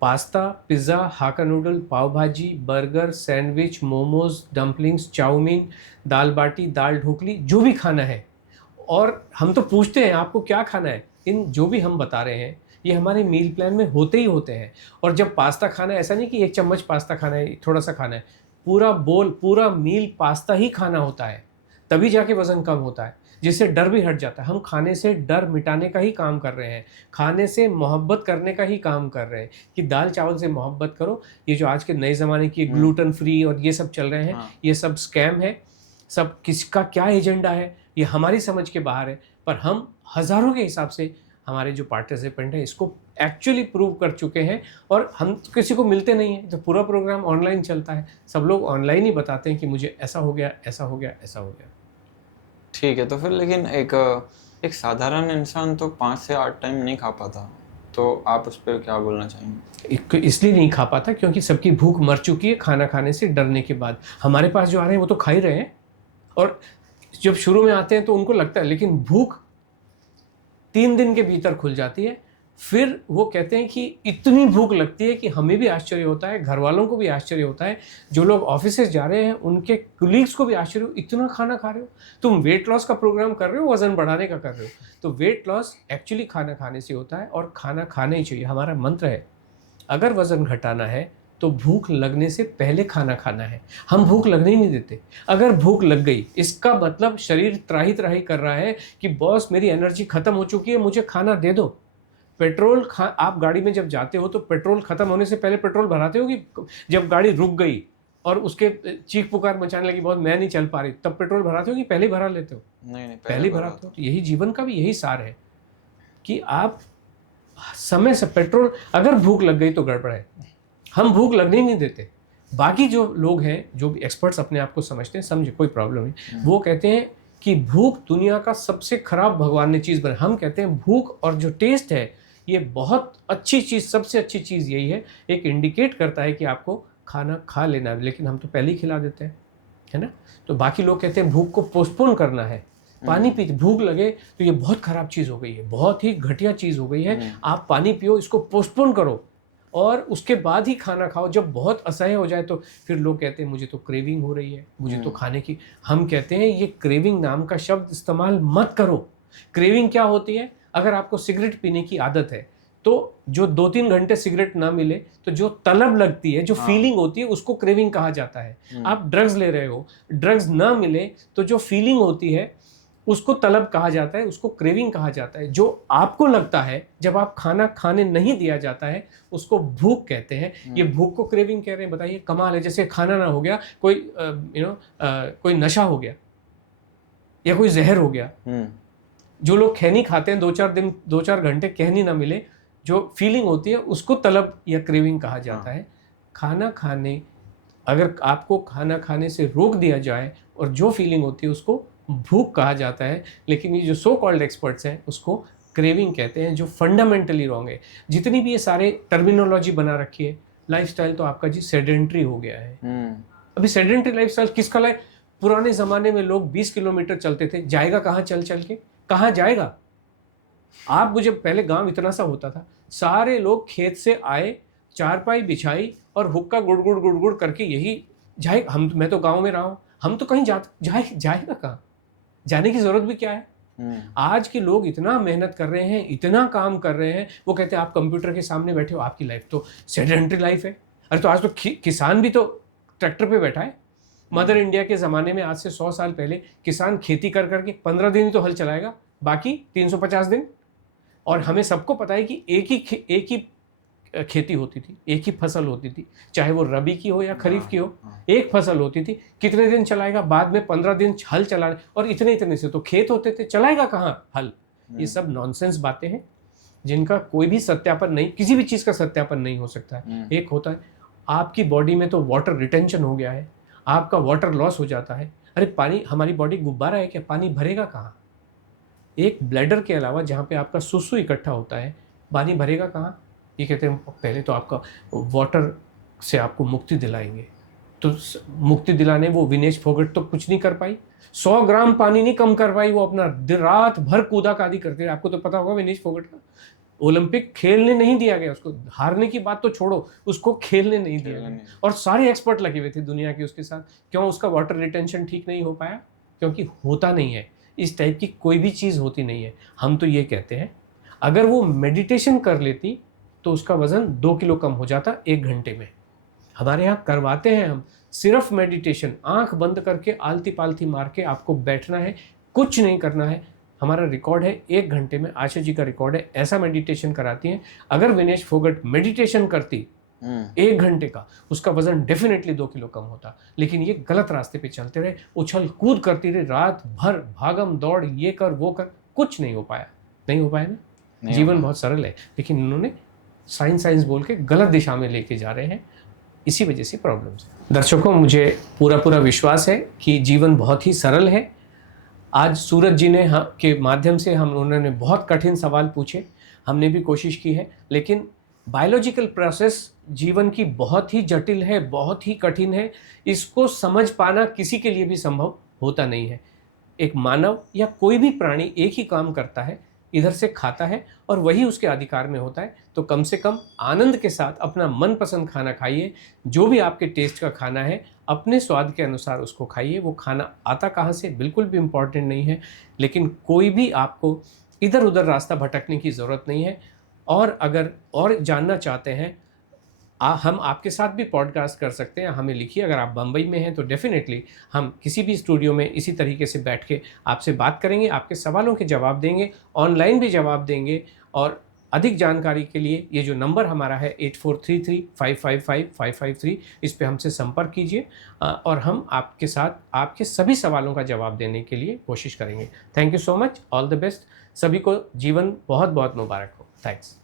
pasta, pizza, hakka noodle, pav bhaji, burger, sandwich, momos, dumplings, chowmein, dal baati, dal dhokli, जो भी खाना है। और हम तो पूछते हैं आपको क्या खाना है, इन जो भी हम बता रहे हैं ये हमारे मील प्लान में होते ही होते हैं। और जब पास्ता खाना है, ऐसा नहीं कि 1 चम्मच पास्ता खाना है, थोड़ा सा खाना है, पूरा बोल, पूरा मील पास्ता ही खाना होता है, तभी जाके वज़न कम होता है, जिससे डर भी हट जाता है। हम खाने से डर मिटाने का ही काम कर रहे हैं, खाने से मोहब्बत करने का ही काम कर रहे हैं कि दाल चावल से मोहब्बत करो। ये जो आज के नए ज़माने की ग्लूटेन फ्री और ये सब चल रहे हैं, ये सब स्कैम है। सब किसका क्या एजेंडा है ये हमारी समझ के बाहर है, पर हम हज़ारों के हिसाब से हमारे जो पार्टिसिपेंट हैं इसको एक्चुअली प्रूव कर चुके हैं। और हम तो किसी को मिलते नहीं हैं, तो पूरा प्रोग्राम ऑनलाइन चलता है, सब लोग ऑनलाइन ही बताते हैं कि मुझे ऐसा हो गया, ऐसा हो गया, ऐसा हो गया। ठीक है। तो फिर लेकिन एक साधारण इंसान तो 5 से 8 टाइम नहीं खा पाता, तो आप उस पर क्या बोलना चाहेंगे? इसलिए नहीं खा पाता क्योंकि सबकी भूख मर चुकी है खाना खाने से डरने के बाद। हमारे पास जो आ रहे हैं वो तो खा ही रहे हैं, और जब शुरू में आते हैं तो उनको लगता है, लेकिन भूख 3 दिन के भीतर खुल जाती है। फिर वो कहते हैं कि इतनी भूख लगती है कि हमें भी आश्चर्य होता है, घर वालों को भी आश्चर्य होता है, जो लोग ऑफिसेज जा रहे हैं उनके कुलीग्स को भी आश्चर्य हो, इतना खाना खा रहे हो, तुम वेट लॉस का प्रोग्राम कर रहे हो, वजन बढ़ाने का कर रहे हो। तो वेट लॉस एक्चुअली खाना खाने से होता है, और खाना खाना ही चाहिए। हमारा मंत्र है, अगर वजन घटाना है तो भूख लगने से पहले खाना खाना है। हम भूख लगने ही नहीं देते। अगर भूख लग गई, इसका मतलब शरीर त्राही त्राही कर रहा है कि बॉस मेरी एनर्जी खत्म हो चुकी है, मुझे खाना दे दो। पेट्रोल आप गाड़ी में जब जाते हो तो पेट्रोल खत्म होने से पहले पेट्रोल भराते हो कि जब गाड़ी रुक गई और उसके चीख पुकार मचाने लगी बहुत मैं नहीं चल पा रही, तब पेट्रोल भराते हो कि पहले भरा लेते हो? नहीं, पहले भराते हो। तो यही जीवन का भी यही सार है कि आप समय से पेट्रोल, अगर भूख लग गई तो गड़बड़ है, हम भूख लगने ही नहीं देते। बाकी जो लोग हैं, जो भी एक्सपर्ट्स अपने आप को समझते हैं, समझे कोई प्रॉब्लम नहीं, वो कहते हैं कि भूख दुनिया का सबसे खराब भगवान ने चीज़ बनाई। हम कहते हैं भूख और जो टेस्ट है ये बहुत अच्छी चीज़, सबसे अच्छी चीज़ यही है, एक इंडिकेट करता है कि आपको खाना खा लेना है, लेकिन हम तो पहले ही खिला देते हैं, है ना। तो बाकी लोग कहते हैं भूख को पोस्टपोन करना है, पानी पी, भूख लगे तो ये बहुत खराब चीज़ हो गई है, बहुत ही घटिया चीज़ हो गई है, आप पानी पियो, इसको पोस्टपोन करो और उसके बाद ही खाना खाओ। जब बहुत असह्य हो जाए तो फिर लोग कहते हैं मुझे तो क्रेविंग हो रही है, मुझे तो खाने की। हम कहते हैं ये क्रेविंग नाम का शब्द इस्तेमाल मत करो। क्रेविंग क्या होती है? अगर आपको सिगरेट पीने की आदत है तो जो 2-3 घंटे सिगरेट ना मिले तो जो तलब लगती है, जो फीलिंग होती है, उसको क्रेविंग कहा जाता है। आप ड्रग्स ले रहे हो, ड्रग्स ना मिले तो जो फीलिंग होती है उसको तलब कहा जाता है, उसको क्रेविंग कहा जाता है। जो आपको लगता है जब आप खाना खाने नहीं दिया जाता है उसको भूख कहते हैं। ये भूख को क्रेविंग कह रहे हैं, बताइए कमाल है। जैसे खाना ना हो गया, कोई कोई नशा हो गया या कोई जहर हो गया। जो लोग खैनी खाते हैं 2-4 घंटे खैनी ना मिले, जो फीलिंग होती है उसको तलब या क्रेविंग कहा जाता है। खाना खाने, अगर आपको खाना खाने से रोक दिया जाए और जो फीलिंग होती है उसको भूख कहा जाता है। लेकिन ये जो सो कॉल्ड एक्सपर्ट्स हैं उसको क्रेविंग कहते हैं, जो फंडामेंटली रॉन्ग है। जितनी भी ये सारे टर्मिनोलॉजी बना रखी है, लाइफस्टाइल तो आपका जी सेडेंट्री हो गया है। अभी सेडेंट्री लाइफस्टाइल किसका लाइफ? पुराने ज़माने में लोग 20 किलोमीटर चलते थे, जाएगा कहाँ चल चल के, कहाँ जाएगा? आप मुझे पहले गांव इतना सा होता था, सारे लोग खेत से आए, चारपाई बिछाई और हुक्का गुड़ गुड़ करके यही जाए। मैं तो गांव में रहा हूँ, हम तो कहीं जाएगा कहाँ? जाने की जरूरत भी क्या है? आज के लोग इतना मेहनत कर रहे हैं, इतना काम कर रहे हैं, वो कहते हैं आप कंप्यूटर के सामने बैठे हो, आपकी लाइफ तो सेडेंट्री लाइफ है। अरे तो आज तो किसान भी तो ट्रैक्टर पे बैठा है। मदर इंडिया के ज़माने में आज से 100 साल पहले किसान खेती कर करके 15 दिन ही तो हल चलाएगा, बाकी 350 दिन। और हमें सबको पता है कि एक ही खेती होती थी, एक ही फसल होती थी, चाहे वो रबी की हो या खरीफ की हो, एक फसल होती थी। कितने दिन चलाएगा? बाद में 15 दिन हल चलाने, और इतने से तो खेत होते थे, चलाएगा कहाँ हल? ये सब नॉनसेंस बातें हैं जिनका कोई भी सत्यापन नहीं, किसी भी चीज़ का सत्यापन नहीं हो सकता है। एक होता है आपकी बॉडी में तो वाटर रिटेंशन हो गया है, आपका वाटर लॉस हो जाता है। अरे पानी, हमारी बॉडी गुब्बारा है क्या? पानी भरेगा कहाँ? एक ब्लैडर के अलावा जहाँ पे आपका सुसु इकट्ठा होता है, पानी भरेगा कहाँ? ये कहते हैं पहले तो आपका वाटर से आपको मुक्ति दिलाएंगे। तो मुक्ति दिलाने वो विनेश फोगट तो कुछ नहीं कर पाई, 100 ग्राम पानी नहीं कम कर पाई, वो अपना रात भर कूदा कादी करते रहे। आपको तो पता होगा विनेश फोगट का, ओलंपिक खेलने नहीं दिया गया उसको, हारने की बात तो छोड़ो, उसको खेलने नहीं दिया गया। और सारे एक्सपर्ट लगे हुए थे दुनिया के उसके साथ। क्यों? उसका वाटर रिटेंशन ठीक नहीं हो पाया, क्योंकि होता नहीं है। इस टाइप की कोई भी चीज़ होती नहीं है। हम तो ये कहते हैं अगर वो मेडिटेशन कर लेती तो उसका वज़न 2 किलो कम हो जाता 1 घंटे में। हमारे यहाँ करवाते हैं हम सिर्फ मेडिटेशन, आंख बंद करके आलती पालती मार के आपको बैठना है, कुछ नहीं करना है। हमारा रिकॉर्ड है 1 घंटे में, आशा जी का रिकॉर्ड है, ऐसा मेडिटेशन कराती हैं। अगर विनेश फोगट मेडिटेशन करती 1 घंटे का, उसका वजन डेफिनेटली 2 किलो कम होता। लेकिन ये गलत रास्ते पे चलते रहे, उछल कूद करती रहे, रात भर भागम दौड़, ये कर वो कर, कुछ नहीं हो पाया। नहीं हो पाया ना। जीवन बहुत सरल है, लेकिन इन्होंने साइंस बोल के गलत दिशा में लेके जा रहे हैं, इसी वजह से प्रॉब्लम्स। दर्शकों, मुझे पूरा विश्वास है कि जीवन बहुत ही सरल है। आज सूरज जी ने के माध्यम से उन्होंने बहुत कठिन सवाल पूछे, हमने भी कोशिश की है, लेकिन बायोलॉजिकल प्रोसेस जीवन की बहुत ही जटिल है, बहुत ही कठिन है। इसको समझ पाना किसी के लिए भी संभव होता नहीं है। एक मानव या कोई भी प्राणी एक ही काम करता है, इधर से खाता है और वही उसके अधिकार में होता है। तो कम से कम आनंद के साथ अपना मनपसंद खाना खाइए। जो भी आपके टेस्ट का खाना है अपने स्वाद के अनुसार उसको खाइए। वो खाना आता कहाँ से बिल्कुल भी इम्पॉर्टेंट नहीं है, लेकिन कोई भी आपको इधर उधर रास्ता भटकने की ज़रूरत नहीं है। और अगर और जानना चाहते हैं हम आपके साथ भी पॉडकास्ट कर सकते हैं। हमें लिखिए, अगर आप बम्बई में हैं तो डेफिनेटली हम किसी भी स्टूडियो में इसी तरीके से बैठ के आपसे बात करेंगे, आपके सवालों के जवाब देंगे, ऑनलाइन भी जवाब देंगे। और अधिक जानकारी के लिए ये जो नंबर हमारा है 8433555553, इस पे हमसे संपर्क कीजिए और हम आपके साथ आपके सभी सवालों का जवाब देने के लिए कोशिश करेंगे। Thank you so much, all the best. सभी को जीवन बहुत बहुत मुबारक हो। थैंक्स।